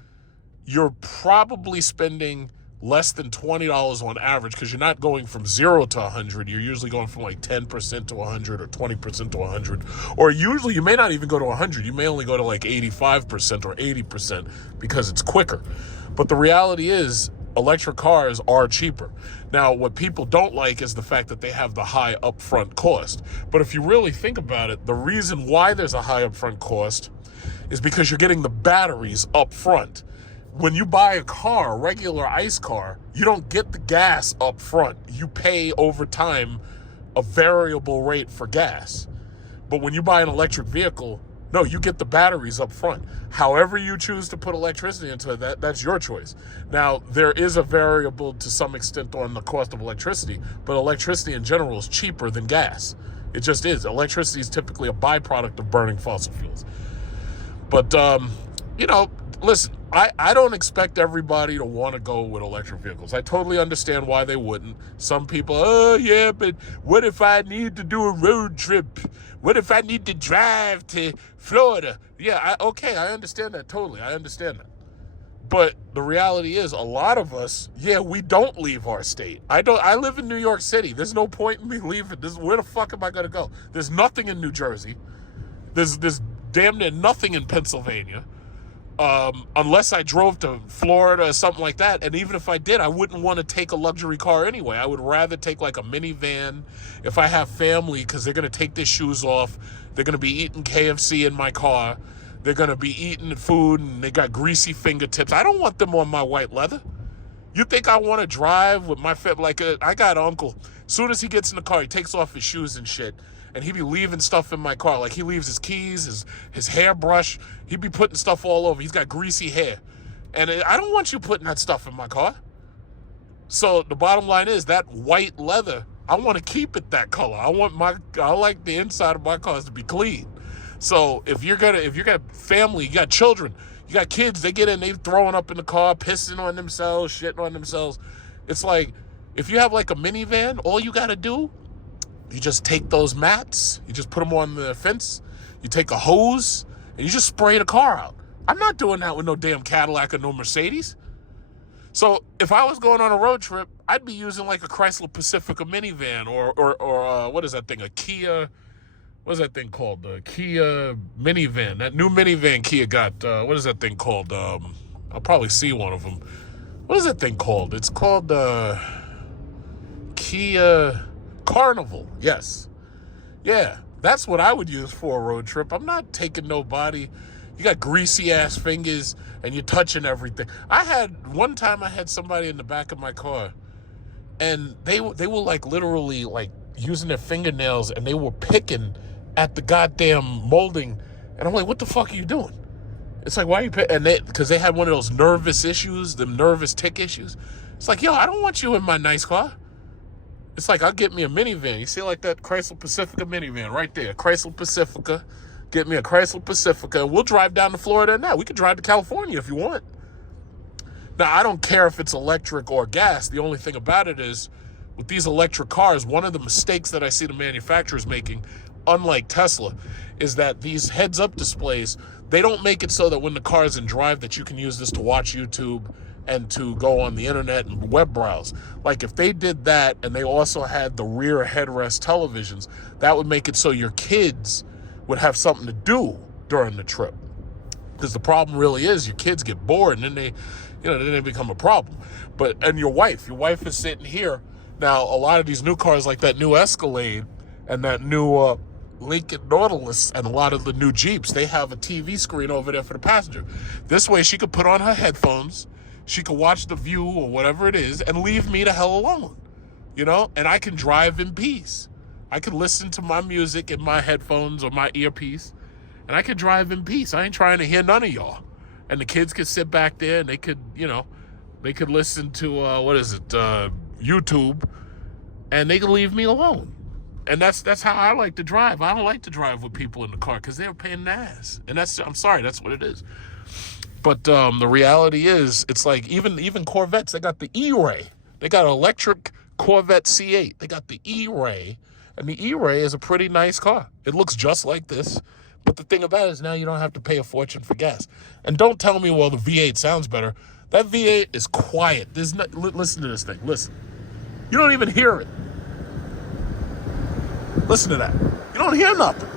you're probably spending less than $20 on average, because you're not going from 0 to 100. You're usually going from like 10% to 100 or 20% to 100. Or usually you may not even go to 100. You may only go to like 85% or 80% because it's quicker. But the reality is, electric cars are cheaper. Now, what people don't like is the fact that they have the high upfront cost. But if you really think about it, the reason why there's a high upfront cost is because you're getting the batteries up front. When you buy a car, a regular ICE car, you don't get the gas up front. You pay over time a variable rate for gas. But when you buy an electric vehicle, no, you get the batteries up front. However you choose to put electricity into it, that's your choice. Now, there is a variable to some extent on the cost of electricity, but electricity in general is cheaper than gas. It just is. Electricity is typically a byproduct of burning fossil fuels. But, listen, I don't expect everybody to want to go with electric vehicles. I totally understand why they wouldn't. Some people, oh yeah, but what if I need to do a road trip? What if I need to drive to Florida? Yeah, I understand that totally. I understand that. But the reality is, a lot of us, we don't leave our state. I live in New York City. There's no point in me leaving. Where the fuck am I going to go? There's nothing in New Jersey. There's damn near nothing in Pennsylvania. Unless I drove to Florida or something like that. And even if I did, I wouldn't want to take a luxury car anyway. I would rather take like a minivan if I have family, because they're going to take their shoes off. They're going to be eating KFC in my car. They're going to be eating food, and they got greasy fingertips. I don't want them on my white leather. You think I want to drive with my I got an uncle. As soon as he gets in the car, he takes off his shoes and shit. And he'd be leaving stuff in my car. Like, he leaves his keys, his hairbrush. He'd be putting stuff all over. He's got greasy hair. And I don't want you putting that stuff in my car. So the bottom line is, that white leather, I want to keep it that color. I like the inside of my cars to be clean. So if you got family, you got children, you got kids, they get in, they throwing up in the car, pissing on themselves, shitting on themselves. It's like, if you have like a minivan, all you got to do, you just take those mats, you just put them on the fence, you take a hose, and you just spray the car out. I'm not doing that with no damn Cadillac or no Mercedes. So if I was going on a road trip, I'd be using like a Chrysler Pacifica minivan or what is that thing? A Kia, what is that thing called? The Kia minivan. That new minivan Kia got, what is that thing called? I'll probably see one of them. What is that thing called? It's called Kia Carnival. Yes. Yeah, that's what I would use for a road trip. I'm not taking nobody. You got greasy ass fingers and you're touching everything. One time I had somebody in the back of my car, and they were like literally like using their fingernails, and they were picking at the goddamn molding. And I'm like, what the fuck are you doing? It's like, why are you picking? And because they had one of those nervous issues, them nervous tick issues. It's like, yo, I don't want you in my nice car. It's like, I'll get me a minivan. You see like that Chrysler Pacifica minivan right there. Chrysler Pacifica. Get me a Chrysler Pacifica. We'll drive down to Florida now. We can drive to California if you want. Now, I don't care if it's electric or gas. The only thing about it is, with these electric cars, one of the mistakes that I see the manufacturers making, unlike Tesla, is that these heads-up displays, they don't make it so that when the car is in drive that you can use this to watch YouTube, and to go on the internet and web browse. Like if they did that and they also had the rear headrest televisions, that would make it so your kids would have something to do during the trip. Because the problem really is your kids get bored and then they become a problem. And your wife is sitting here. Now, a lot of these new cars like that new Escalade and that new Lincoln Nautilus and a lot of the new Jeeps, they have a TV screen over there for the passenger. This way she could put on her headphones, she could watch The View or whatever it is and leave me the hell alone, and I can drive in peace. I can listen to my music in my headphones or my earpiece and I could drive in peace. I ain't trying to hear none of y'all. And the kids could sit back there and they could, they could listen to, YouTube, and they could leave me alone. And that's how I like to drive. I don't like to drive with people in the car because they're a pain in the ass. And I'm sorry, that's what it is. But the reality is, it's like even Corvettes, they got the E-Ray. They got an electric Corvette C8. They got the E-Ray. And the E-Ray is a pretty nice car. It looks just like this. But the thing about it is now you don't have to pay a fortune for gas. And don't tell me, well, the V8 sounds better. That V8 is quiet. Listen to this thing. Listen. You don't even hear it. Listen to that. You don't hear nothing.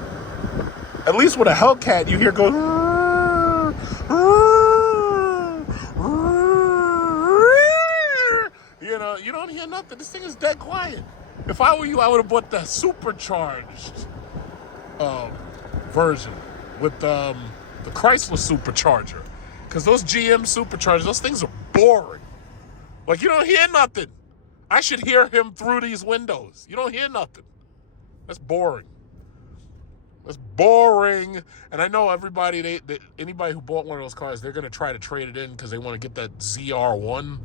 At least with a Hellcat, you hear go. You don't hear nothing. This thing is dead quiet. If I were you, I would have bought the supercharged version with the Chrysler supercharger. Because those GM superchargers, those things are boring. Like, you don't hear nothing. I should hear him through these windows. You don't hear nothing. That's boring. That's boring. And I know everybody, anybody who bought one of those cars, they're going to try to trade it in because they want to get that ZR1.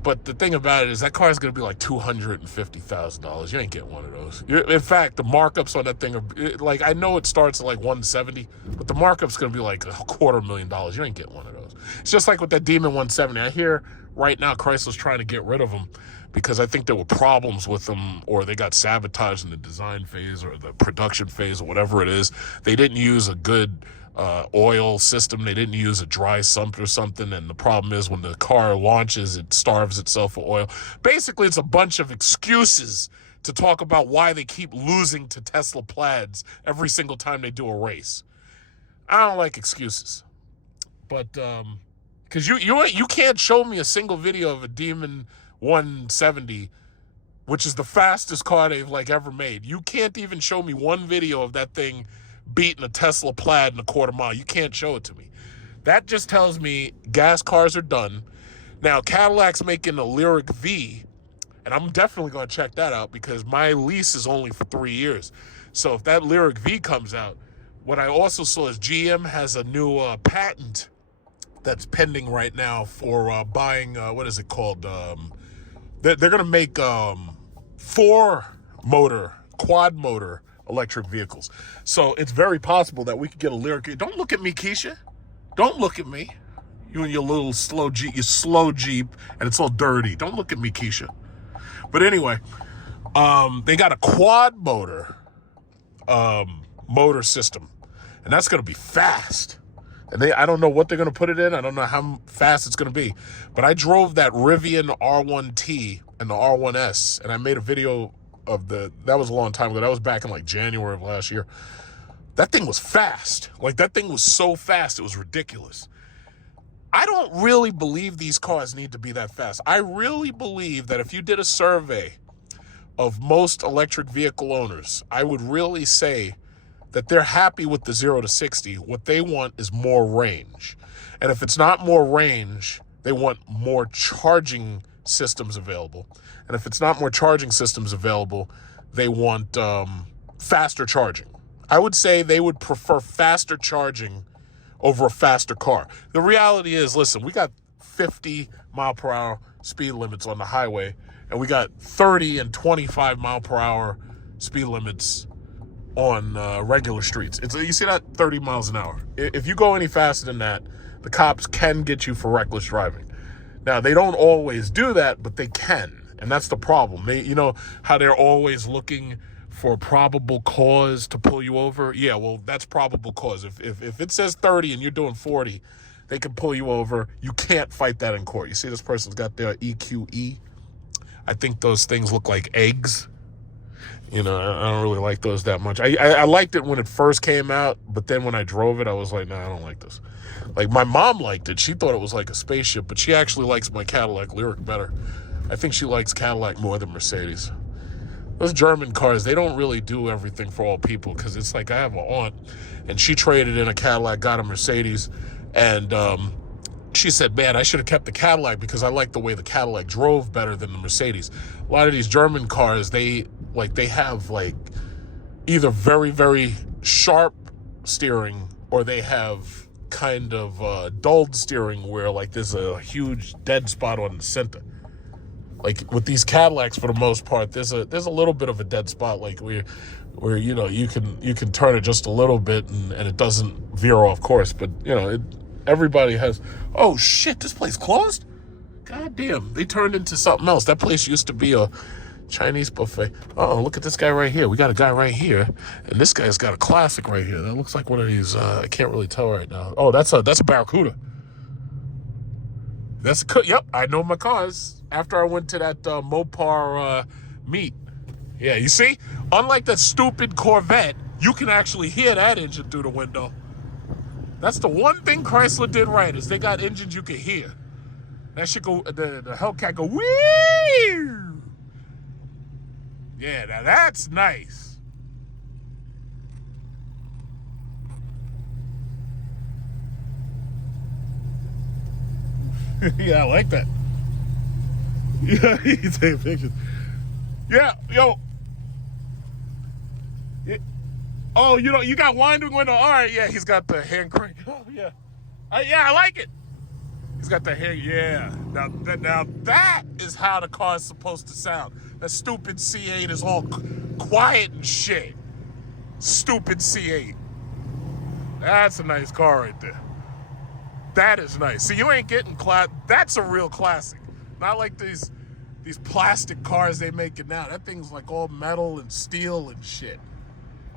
But the thing about it is that car is going to be like $250,000. You ain't getting one of those. In fact, the markups on that thing are like, I know it starts at like $170, but the markup's going to be like $250,000. You ain't getting one of those. It's just like with that Demon 170. I hear right now Chrysler's trying to get rid of them because I think there were problems with them, or they got sabotaged in the design phase or the production phase or whatever it is. They didn't use a good oil system. They didn't use a dry sump or something, and the problem is when the car launches, it starves itself for oil. Basically, it's a bunch of excuses to talk about why they keep losing to Tesla Plaids every single time they do a race. I don't like excuses, but because you can't show me a single video of a Demon 170, which is the fastest car they've like ever made. You can't even show me one video of that thing beating a Tesla Plaid in a quarter mile. You can't show it to me. That just tells me gas cars are done. Now, Cadillac's making a Lyric V, and I'm definitely going to check that out because my lease is only for 3 years. So if that Lyric V comes out, what I also saw is GM has a new patent that's pending right now for buying, what is it called? They're going to make quad motor electric vehicles. So it's very possible that we could get a Lyric. Don't look at me, Keisha. Don't look at me. You and your little slow Jeep, and it's all dirty. Don't look at me, Keisha. But anyway, they got a quad motor motor system, and that's going to be fast. And I don't know what they're going to put it in. I don't know how fast it's going to be. But I drove that Rivian R1T and the R1S, and I made a video of that was a long time ago. That was back in like January of last year. That thing was fast. Like, that thing was so fast, it was ridiculous. I don't really believe these cars need to be that fast. I really believe that if you did a survey of most electric vehicle owners, I would really say that they're happy with the 0 to 60. What they want is more range. And if it's not more range, they want more charging systems available. And if it's not more charging systems available, they want faster charging. I would say they would prefer faster charging over a faster car. The reality is, listen, we got 50 mile per hour speed limits on the highway, and we got 30 and 25 mile per hour speed limits on regular streets. You see that? 30 miles an hour. If you go any faster than that, the cops can get you for reckless driving. Now, they don't always do that, but they can. And that's the problem. You know how they're always looking for probable cause to pull you over? Yeah, well, that's probable cause. If it says 30 and you're doing 40, They can pull you over. You can't fight that in court. You see this person's got their EQE. I think those things look like eggs. You know, I don't really like those that much. I liked it when it first came out, but then when I drove it, I was like, nah, I don't like this. Like, my mom liked it. She thought it was like a spaceship, but she actually likes my Cadillac Lyric better. I think she likes Cadillac more than Mercedes. Those German cars, they don't really do everything for all people, because it's like I have an aunt, and she traded in a Cadillac, got a Mercedes, and she said, man, I should have kept the Cadillac because I like the way the Cadillac drove better than the Mercedes. A lot of these German cars, they have like either very, very sharp steering, or they have kind of dulled steering where like there's a huge dead spot on the center. Like with these Cadillacs, for the most part, there's a little bit of a dead spot, like where you know you can turn it just a little bit and it doesn't veer off course. But you know, everybody has. Oh shit! This place closed. God damn! They turned into something else. That place used to be a Chinese buffet. Oh, look at this guy right here. We got a guy right here, and this guy's got a classic right here. That looks like one of these. I can't really tell right now. Oh, that's a Barracuda. Yep, I know my cars. After I went to that Mopar meet. Yeah, you see? Unlike that stupid Corvette, you can actually hear that engine through the window. That's the one thing Chrysler did right, is they got engines you can hear. That should go, the Hellcat go, woo! Yeah, now that's nice. Yeah, I like that. Yeah, he's taking pictures. Yeah, yo. Yeah. Oh, you know, you got winding window. All right, yeah, he's got the hand crank. Oh, yeah. Yeah, I like it. He's got the hand, yeah. Now that is how the car is supposed to sound. That stupid C8 is all quiet and shit. Stupid C8. That's a nice car right there. That is nice. See, you ain't getting that's a real classic. Not like these plastic cars they make it now. That thing's like all metal and steel and shit.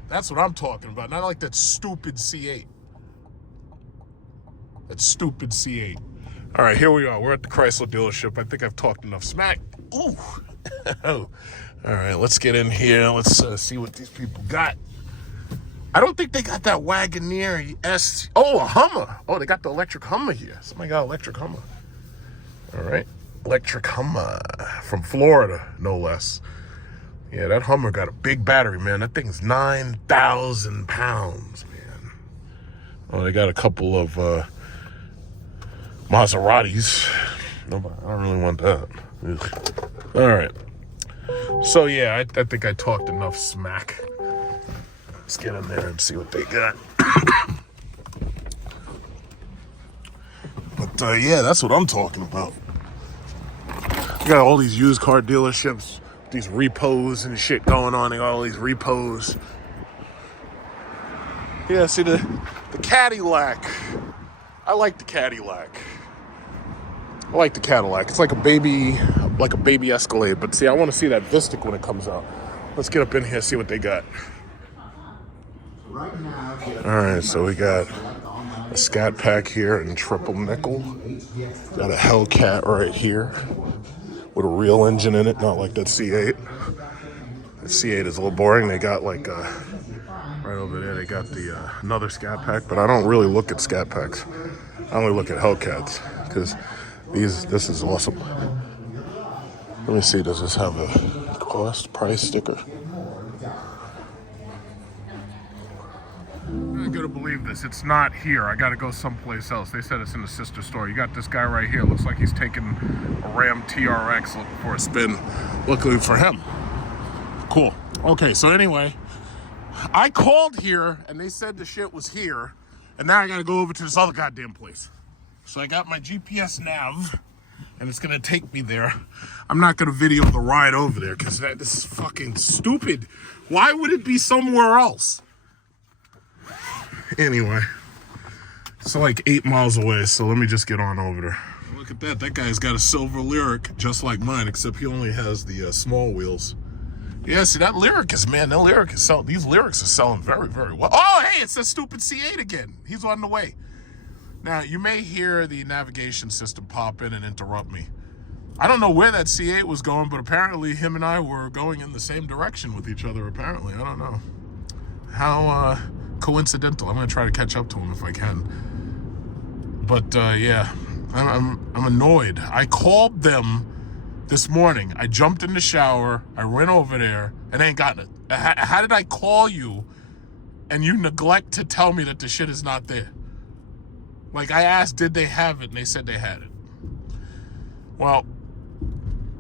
That's what I'm talking about. Not like that stupid C8. That stupid C8. All right, here we are. We're at the Chrysler dealership. I think I've talked enough smack. Ooh. Oh. All right, let's get in here. Let's see what these people got. I don't think they got that Wagoneer S. Oh, a Hummer. Oh, they got the electric Hummer here. Somebody got electric Hummer. All right. Electric Hummer from Florida, no less. Yeah, that Hummer got a big battery, man. That thing's 9,000 pounds, man. Oh, they got a couple of Maseratis. Nobody, I don't really want that. Ugh. All right. So, yeah, I think I talked enough smack. Let's get in there and see what they got. But, yeah, that's what I'm talking about. You got all these used car dealerships, these repos and shit going on. They got all these repos. Yeah, see the Cadillac. I like the Cadillac. I like the Cadillac. It's like a baby Escalade. But see, I want to see that Vistic when it comes out. Let's get up in here, see what they got. All right, so we got a Scat pack here in triple nickel. Got a Hellcat right here with a real engine in it, not like that C8. The C8 is a little boring. They got like right over there, they got the another Scat pack, but I don't really look at Scat packs. I only look at Hellcats because this is awesome. Let me see, does this have a cost price sticker? I'm gonna believe this. It's not here. I gotta go someplace else. They said it's in the sister store. You got this guy right here. Looks like he's taking a Ram TRX looking for a spin. Luckily for him. Cool. Okay, so anyway, I called here and they said the shit was here, and now I gotta go over to this other goddamn place. So I got my GPS nav, and it's gonna take me there. I'm not gonna video the ride over there because this is fucking stupid. Why would it be somewhere else? Anyway, it's like 8 miles away, so let me just get on over there. Look at that. That guy's got a silver Lyric just like mine, except he only has the small wheels. Yeah, see, that Lyric is, man, that Lyric is selling. These Lyrics are selling very, very well. Oh, hey, it's that stupid C8 again. He's on the way. Now, you may hear the navigation system pop in and interrupt me. I don't know where that C8 was going, but apparently him and I were going in the same direction with each other, apparently. I don't know. How coincidental. I'm going to try to catch up to him if I can. But, yeah, I'm annoyed. I called them this morning. I jumped in the shower. I went over there, and I ain't gotten it. How did I call you, and you neglect to tell me that the shit is not there? Like, I asked, did they have it? And they said they had it. Well,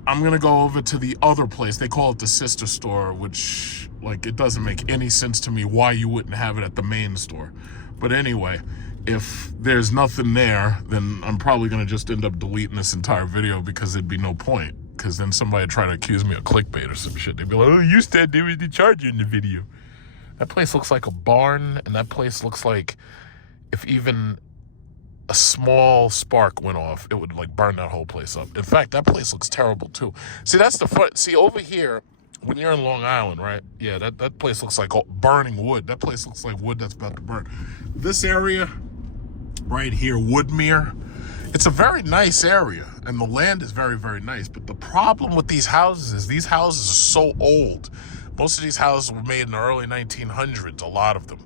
I'm going to go over to the other place. They call it the sister store, which, like, it doesn't make any sense to me why you wouldn't have it at the main store. But anyway, if there's nothing there, then I'm probably going to just end up deleting this entire video because there'd be no point. Because then somebody would try to accuse me of clickbait or some shit. They'd be like, oh, you said there was the charger in the video. That place looks like a barn, and that place looks like if even a small spark went off, it would like burn that whole place up. In fact, that place looks terrible too. See, that's the fun. See, over here, when you're in Long Island, right? Yeah, that place looks like burning wood. That place looks like wood that's about to burn. This area right here, Woodmere, it's a very nice area, and the land is very, very nice. But the problem with these houses is these houses are so old. Most of these houses were made in the early 1900s, a lot of them.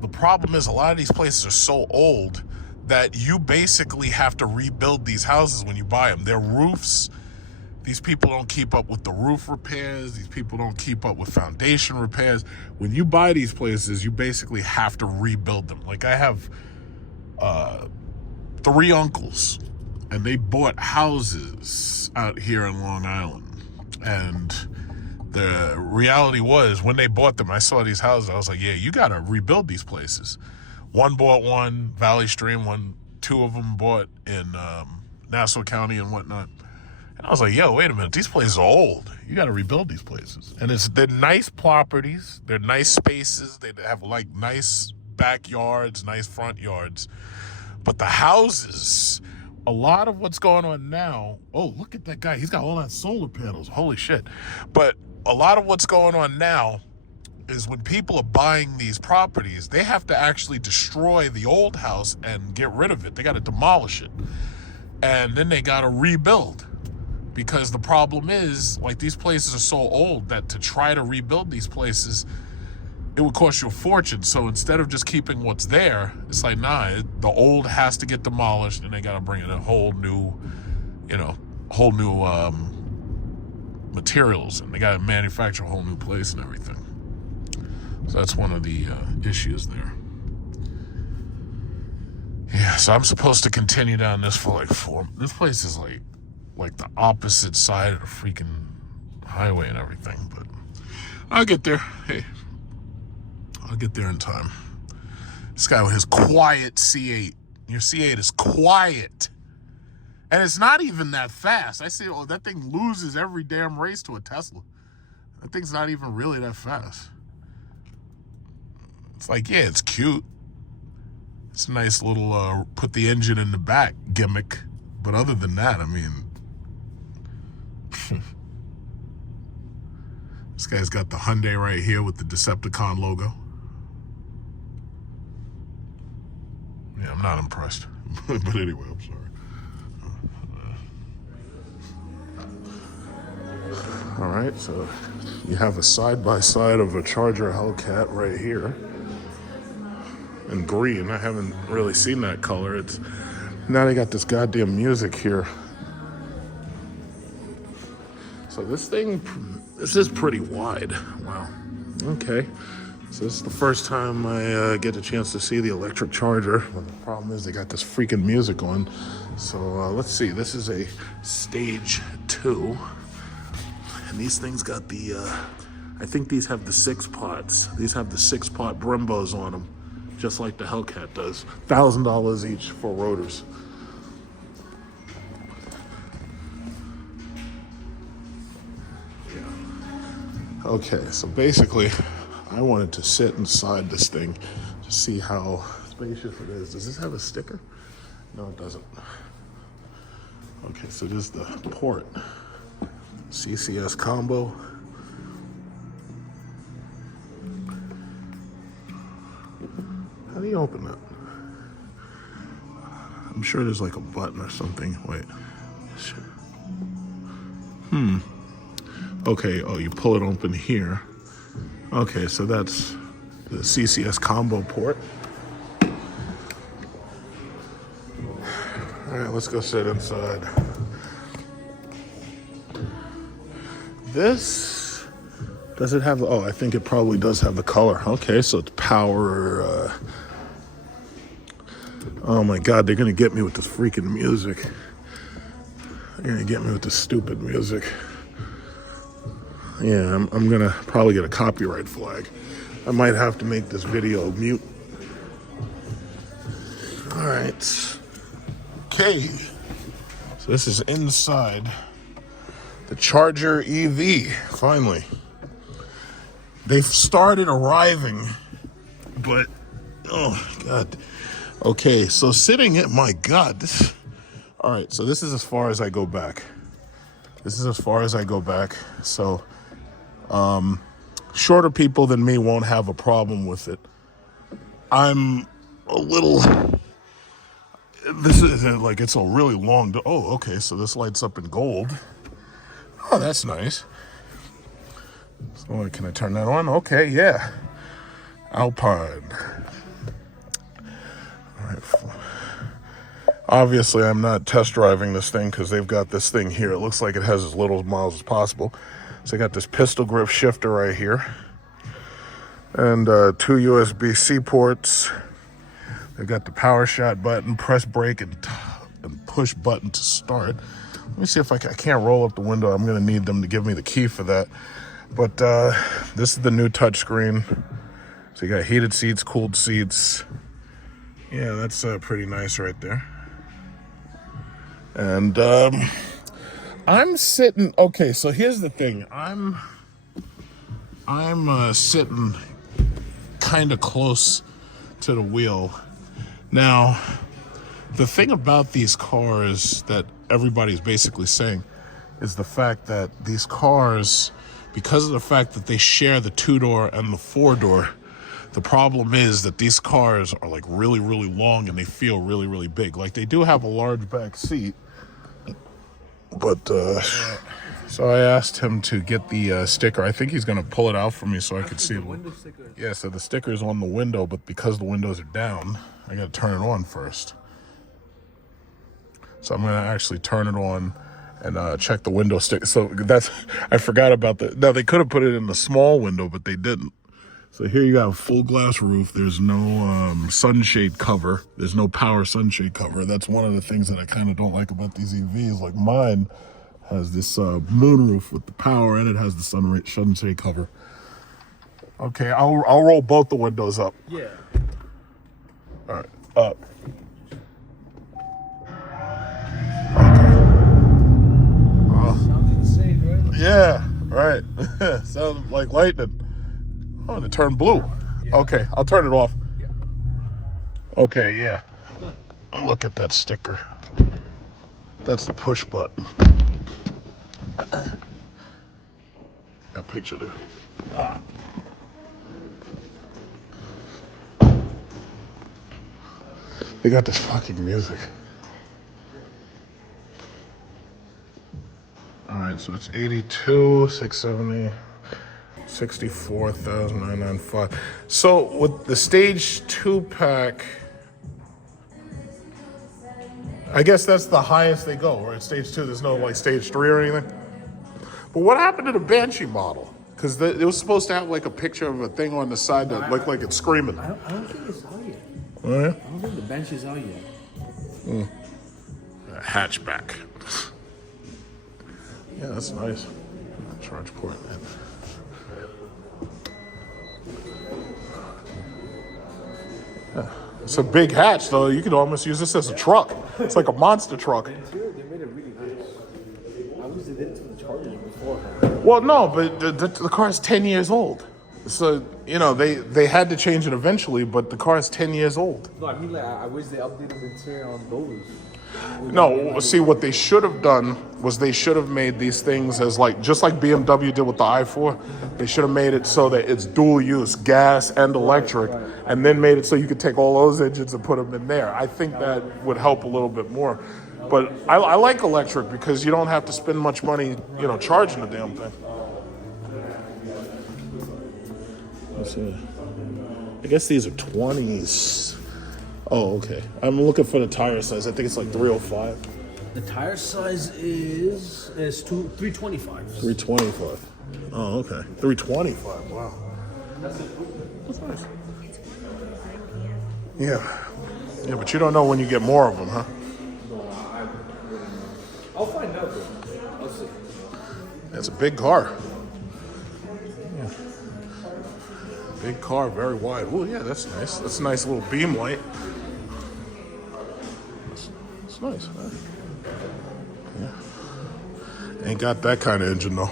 The problem is a lot of these places are so old that you basically have to rebuild these houses when you buy them. Their roofs, these people don't keep up with the roof repairs. These people don't keep up with foundation repairs. When you buy these places, you basically have to rebuild them. Like, I have 3 uncles, and they bought houses out here in Long Island. And the reality was, when they bought them, I saw these houses. I was like, yeah, you got to rebuild these places. One bought one, Valley Stream, 2 of them bought in Nassau County and whatnot. And I was like, yo, wait a minute. These places are old. You got to rebuild these places. And they're nice properties. They're nice spaces. They have, like, nice backyards, nice front yards. But the houses, a lot of what's going on now, oh, look at that guy. He's got all that solar panels. Holy shit. But a lot of what's going on now is when people are buying these properties, they have to actually destroy the old house and get rid of it. They got to demolish it. And then they got to rebuild. Because the problem is, like, these places are so old that to try to rebuild these places, it would cost you a fortune. So instead of just keeping what's there, it's like, nah, the old has to get demolished, and they got to bring in a whole new, materials, and they got to manufacture a whole new place and everything. So that's one of the issues there. Yeah, so I'm supposed to continue down this for like 4. This place is like the opposite side of the freaking highway and everything, but I'll get there. Hey, I'll get there in time. This guy with his quiet C8. Your C8 is quiet. And it's not even that fast. I see, that thing loses every damn race to a Tesla. That thing's not even really that fast. It's like, yeah, it's cute. It's a nice little put the engine in the back gimmick. But other than that, I mean, this guy's got the Hyundai right here with the Decepticon logo. Yeah, I'm not impressed. But anyway, I'm sorry. All right, so you have a side-by-side of a Charger Hellcat right here in green. I haven't really seen that color. Now they got this goddamn music here. So this is pretty wide. Wow. Okay. So this is the first time I get a chance to see the electric Charger. But the problem is they got this freaking music on. So let's see. This is a Stage 2. And these things got the, I think these have the 6 pots. These have the 6-pot Brimbos on them, just like the Hellcat does. $1,000 each for rotors. Yeah. Okay, so basically, I wanted to sit inside this thing to see how spacious it is. Does this have a sticker? No, it doesn't. Okay, so this is the port. CCS combo. How do you open that? I'm sure there's like a button or something. Wait. Okay, oh, you pull it open here. Okay, so that's the CCS combo port. All right, let's go sit inside. This, does it have, oh, I think it probably does have the color. Okay, so it's power, oh my God, they're gonna get me with this freaking music. They're gonna get me with this stupid music. Yeah, I'm gonna probably get a copyright flag. I might have to make this video mute. All right. Okay. So this is inside the Charger EV, finally. They've started arriving, but, oh God. Okay, so sitting at, my God, this, all right, so this is as far as I go back. This is as far as I go back. So, shorter people than me won't have a problem with it. I'm a little, this is like, it's a really long, oh, okay, so this lights up in gold. Oh, that's nice. So, can I turn that on? Okay, yeah. Alpine. All right. Obviously, I'm not test driving this thing because they've got this thing here. It looks like it has as little miles as possible. So I got this pistol grip shifter right here. And 2 USB-C ports. They've got the power shot button, press brake, and push button to start. Let me see if I can't roll up the window. I'm going to need them to give me the key for that. But this is the new touchscreen. So you got heated seats, cooled seats. Yeah, that's pretty nice right there. And I'm sitting, okay, so here's the thing. I'm sitting kind of close to the wheel. Now, the thing about these cars that everybody's basically saying is the fact that these cars, because of the fact that they share the 2-door and the 4-door, the problem is that these cars are like really, really long and they feel really, really big. Like they do have a large back seat, but so I asked him to get the sticker. I think he's gonna pull it out for me so I could see it. Yeah, so the sticker's on the window, but because the windows are down, I gotta turn it on first. So I'm gonna actually turn it on and check the window sticker. So that's, I forgot about that. Now they could have put it in the small window, but they didn't. So here you got a full glass roof. There's no sunshade cover. There's no power sunshade cover. That's one of the things that I kind of don't like about these EVs. Like mine has this moonroof with the power, and it has the sunshade cover. Okay, I'll roll both the windows up. Yeah. All right, up. Sounds insane, right? Yeah, right. Sounds like lightning. Oh, and it turned blue. Yeah. Okay, I'll turn it off. Yeah. Okay, yeah. Look at that sticker. That's the push button. That picture there. Ah. They got this fucking music. All right, so it's 82, 670. 64,995. So with the stage 2 pack, I guess that's the highest they go, right? Stage 2, there's no like stage 3 or anything. But what happened to the Banshee model? Because it was supposed to have like a picture of a thing on the side that looked like it's screaming. I don't think it's out yet. Oh, yeah? I don't think the bench is out yet. A hatchback. Yeah, that's nice. Charge port, man. It's a big hatch, though. You could almost use this as a truck. It's like a monster truck. They made it really nice. I wish they did it to the Chargers before. Well, no, but the car's 10 years old. So, you know, they had to change it eventually, but the car is 10 years old. No, I mean, like, I wish they updated the interior on those. No, see, what they should have done was they should have made these things as like, just like BMW did with the i4, they should have made it so that it's dual use, gas and electric, and then made it so you could take all those engines and put them in there. I think that would help a little bit more. But I like electric because you don't have to spend much money, you know, charging the damn thing. Let's see. I guess these are 20s. Oh, okay. I'm looking for the tire size. I think it's like 305. The tire size is 325. 325. Oh, okay. 325. Wow. That's nice. Yeah. Yeah, but you don't know when you get more of them, huh? I'll find out though. I'll see. It's a big car. Yeah. Big car, very wide. Oh, yeah, that's nice. That's a nice little beam light. It's nice, man. Yeah. Ain't got that kind of engine, though.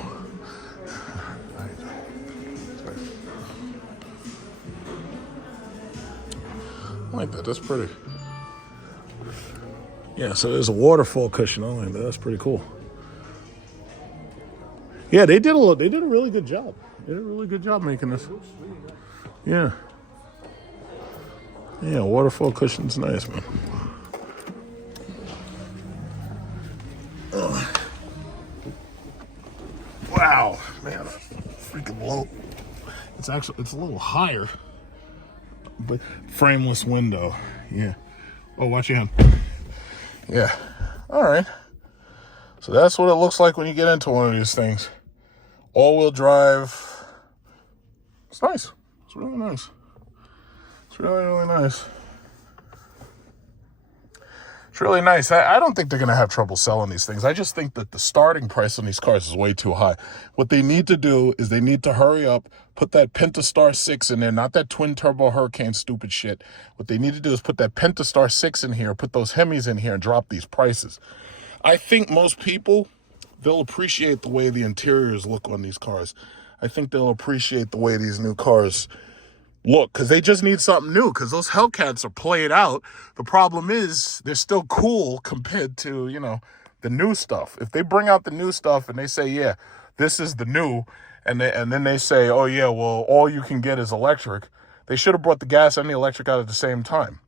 I like that. That's pretty. Yeah, so there's a waterfall cushion on it. That's pretty cool. Yeah, they did a really good job. They did a really good job making this. Yeah. Yeah, waterfall cushion's nice, man. Ugh. Wow, man, freaking low. It's a little higher, but frameless window. Yeah. Oh, watch your hand. Yeah. All right. So that's what it looks like when you get into one of these things. All-wheel drive. It's nice. It's really nice. It's really, really nice. It's really nice. I don't think they're going to have trouble selling these things. I just think that the starting price on these cars is way too high. What they need to do is they need to hurry up, put that Pentastar 6 in there, not that twin-turbo Hurricane stupid shit. What they need to do is put that Pentastar 6 in here, put those Hemis in here, and drop these prices. I think most people, they'll appreciate the way the interiors look on these cars. I think they'll appreciate the way these new cars look, because they just need something new, because those Hellcats are played out. The problem is they're still cool compared to, you know, the new stuff. If they bring out the new stuff and they say, yeah, this is the new, and then they say, oh, yeah, well, all you can get is electric, they should have brought the gas and the electric out at the same time.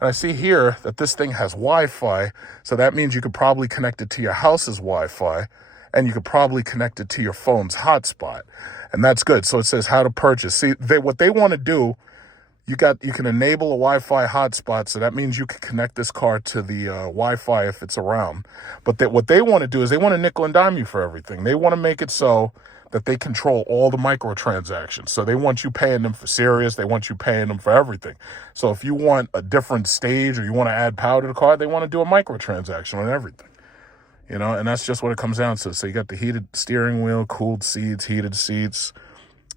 And I see here that this thing has Wi-Fi, so that means you could probably connect it to your house's Wi-Fi, and you could probably connect it to your phone's hotspot. And that's good. So it says how to purchase. See, what they want to do, you can enable a Wi-Fi hotspot, so that means you can connect this car to the Wi-Fi if it's around. But what they want to do is they want to nickel and dime you for everything. They want to make it so that they control all the microtransactions. So they want you paying them for Sirius. They want you paying them for everything. So if you want a different stage or you want to add power to the car, they want to do a microtransaction on everything. You know, and that's just what it comes down to. So you got the heated steering wheel, cooled seats, heated seats.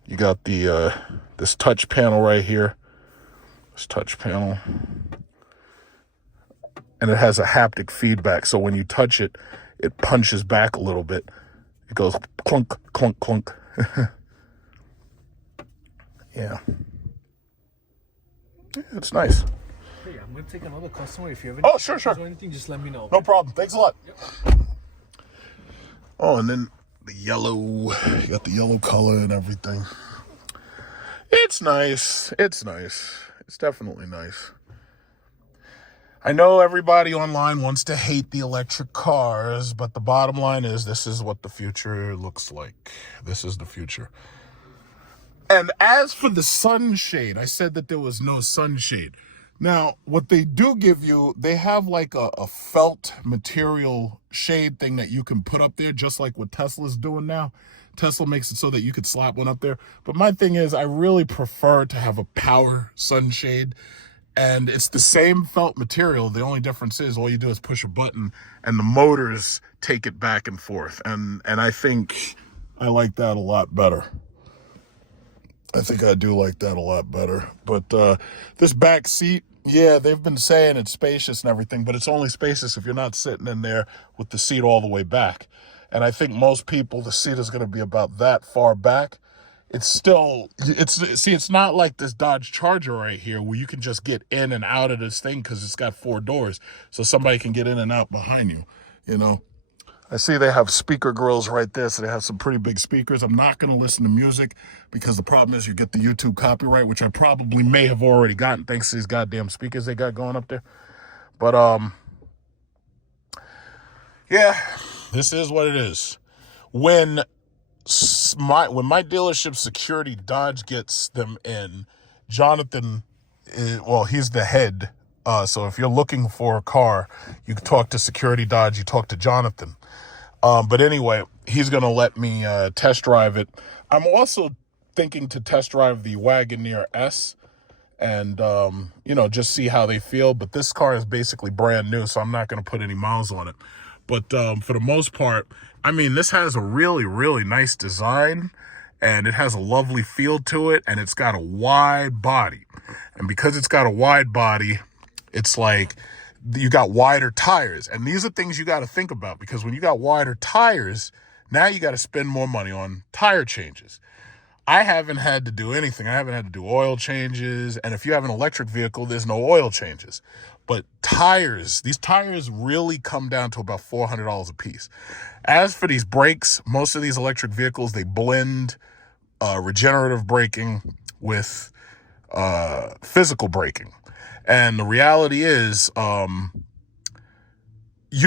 You got the this touch panel right here. This touch panel. And it has a haptic feedback. So when you touch it, it punches back a little bit. It goes clunk, clunk, clunk. Yeah. Yeah, it's nice. Hey, I'm going to take another customer. If you have any questions or anything, just let me know. No problem. Thanks a lot. Yep. Oh, and then the yellow. You got the yellow color and everything. It's nice. It's nice. It's definitely nice. I know everybody online wants to hate the electric cars, but the bottom line is this is what the future looks like. This is the future. And as for the sunshade, I said that there was no sunshade. Now, what they do give you, they have like a felt material shade thing that you can put up there, just like what Tesla's doing now. Tesla makes it so that you could slap one up there. But my thing is, I really prefer to have a power sunshade. And it's the same felt material. The only difference is all you do is push a button and the motors take it back and forth. And I think I like that a lot better. I think I do like that a lot better. But this back seat, yeah, they've been saying it's spacious and everything, but it's only spacious if you're not sitting in there with the seat all the way back. And I think most people, the seat is going to be about that far back. it's still, it's not like this Dodge Charger right here where you can just get in and out of this thing because it's got 4 doors, so somebody can get in and out behind you, you know. I see they have speaker grills right there, so they have some pretty big speakers. I'm not going to listen to music because the problem is you get the YouTube copyright, which I probably may have already gotten thanks to these goddamn speakers they got going up there. But yeah, this is what it is. When my dealership security Dodge gets them in, Jonathan, well, he's the head. So if you're looking for a car, you can talk to security Dodge, you talk to Jonathan. But anyway, he's going to let me test drive it. I'm also thinking to test drive the Wagoneer S and, you know, just see how they feel. But this car is basically brand new, so I'm not going to put any miles on it. But for the most part, I mean, this has a really, really nice design, and it has a lovely feel to it, and it's got a wide body. And because it's got a wide body, it's like you got wider tires. And these are things you got to think about, because when you got wider tires, now you got to spend more money on tire changes. I haven't had to do anything. I haven't had to do oil changes. And if you have an electric vehicle, there's no oil changes. But tires, these tires really come down to about $400 a piece. As for these brakes, most of these electric vehicles, they blend regenerative braking with physical braking. And the reality is, you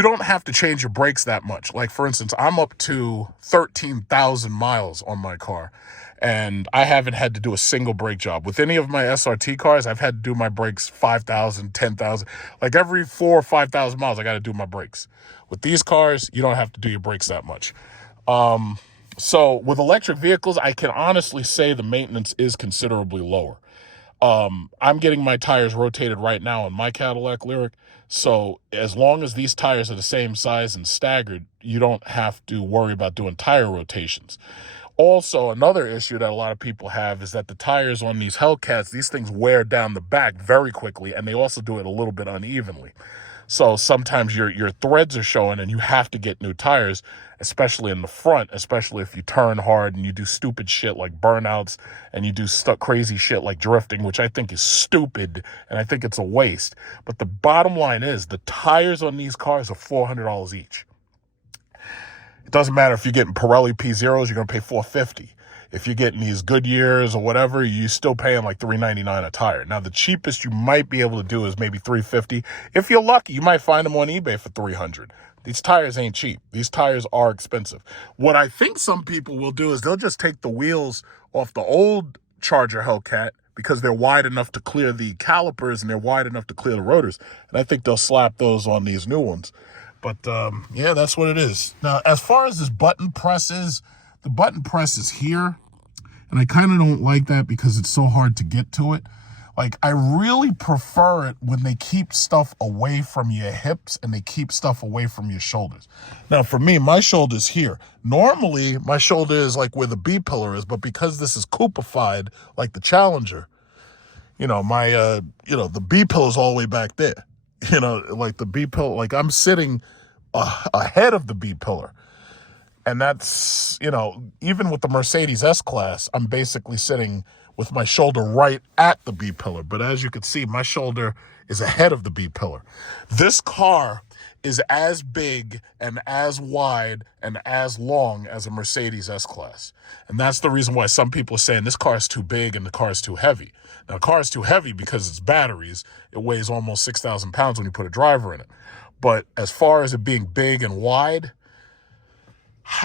don't have to change your brakes that much. Like, for instance, I'm up to 13,000 miles on my car, and I haven't had to do a single brake job. With any of my SRT cars, I've had to do my brakes 5,000, 10,000. Like every 4,000 or 5,000 miles, I got to do my brakes. With these cars, you don't have to do your brakes that much. So with electric vehicles, I can honestly say the maintenance is considerably lower. I'm getting my tires rotated right now on my Cadillac Lyriq. So as long as these tires are the same size and staggered, you don't have to worry about doing tire rotations. Also, another issue that a lot of people have is that the tires on these Hellcats, these things wear down the back very quickly, and they also do it a little bit unevenly. So sometimes your threads are showing and you have to get new tires, especially in the front, especially if you turn hard and you do stupid shit like burnouts and you do crazy shit like drifting, which I think is stupid and I think it's a waste. But the bottom line is the tires on these cars are $400 each. It doesn't matter if you're getting Pirelli P0s, you're going to pay $450. If you're getting these Goodyears or whatever, you're still paying like $399 a tire. Now, the cheapest you might be able to do is maybe $350. If you're lucky, you might find them on eBay for $300. These tires ain't cheap. These tires are expensive. What I think some people will do is they'll just take the wheels off the old Charger Hellcat because they're wide enough to clear the calipers and they're wide enough to clear the rotors. And I think they'll slap those on these new ones. But, yeah, that's what it is. Now, as far as this button press is, the button press is here, and I kind of don't like that because it's so hard to get to it. Like, I really prefer it when they keep stuff away from your hips and they keep stuff away from your shoulders. Now, for me, my shoulder's here. Normally, my shoulder is like where the B-pillar is, but because this is coupified, like the Challenger, you know, my, the B-pillar is all the way back there. You know, like the B-pillar, like I'm sitting ahead of the B-pillar. And that's, you know, even with the Mercedes S-Class, I'm basically sitting with my shoulder right at the B-pillar. But as you can see, my shoulder is ahead of the B-pillar. This car is as big and as wide and as long as a Mercedes S-Class. And that's the reason why some people are saying this car is too big and the car is too heavy. Now, the car is too heavy because it's batteries. It weighs almost 6,000 pounds when you put a driver in it. But as far as it being big and wide,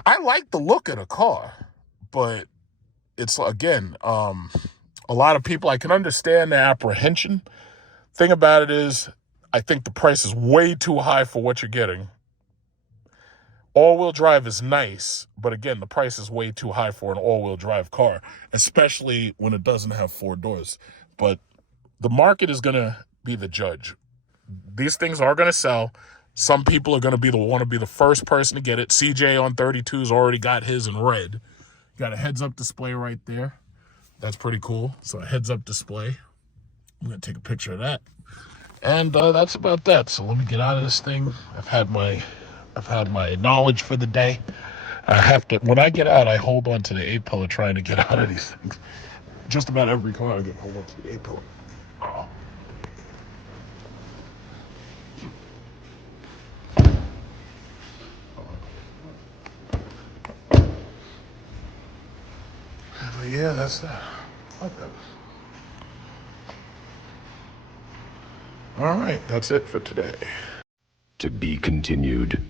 I like the look of the car, but it's, again, a lot of people, I can understand the apprehension. Thing about it is, I think the price is way too high for what you're getting. All-wheel drive is nice, but again, the price is way too high for an all-wheel drive car, especially when it doesn't have 4 doors. But the market is going to be the judge. These things are going to sell. Some people are going to want to be the first person to get it. CJ on 32's already got his in red. Got a heads-up display right there. That's pretty cool. So a heads-up display. I'm going to take a picture of that. And that's about that. So let me get out of this thing. I've had my knowledge for the day. I have to, when I get out, I hold on to the A-pillar trying to get out of these things. Just about every car I get hold on to the A-pillar. Oh. But yeah, that's that. Like that. All right, that's it for today. To be continued.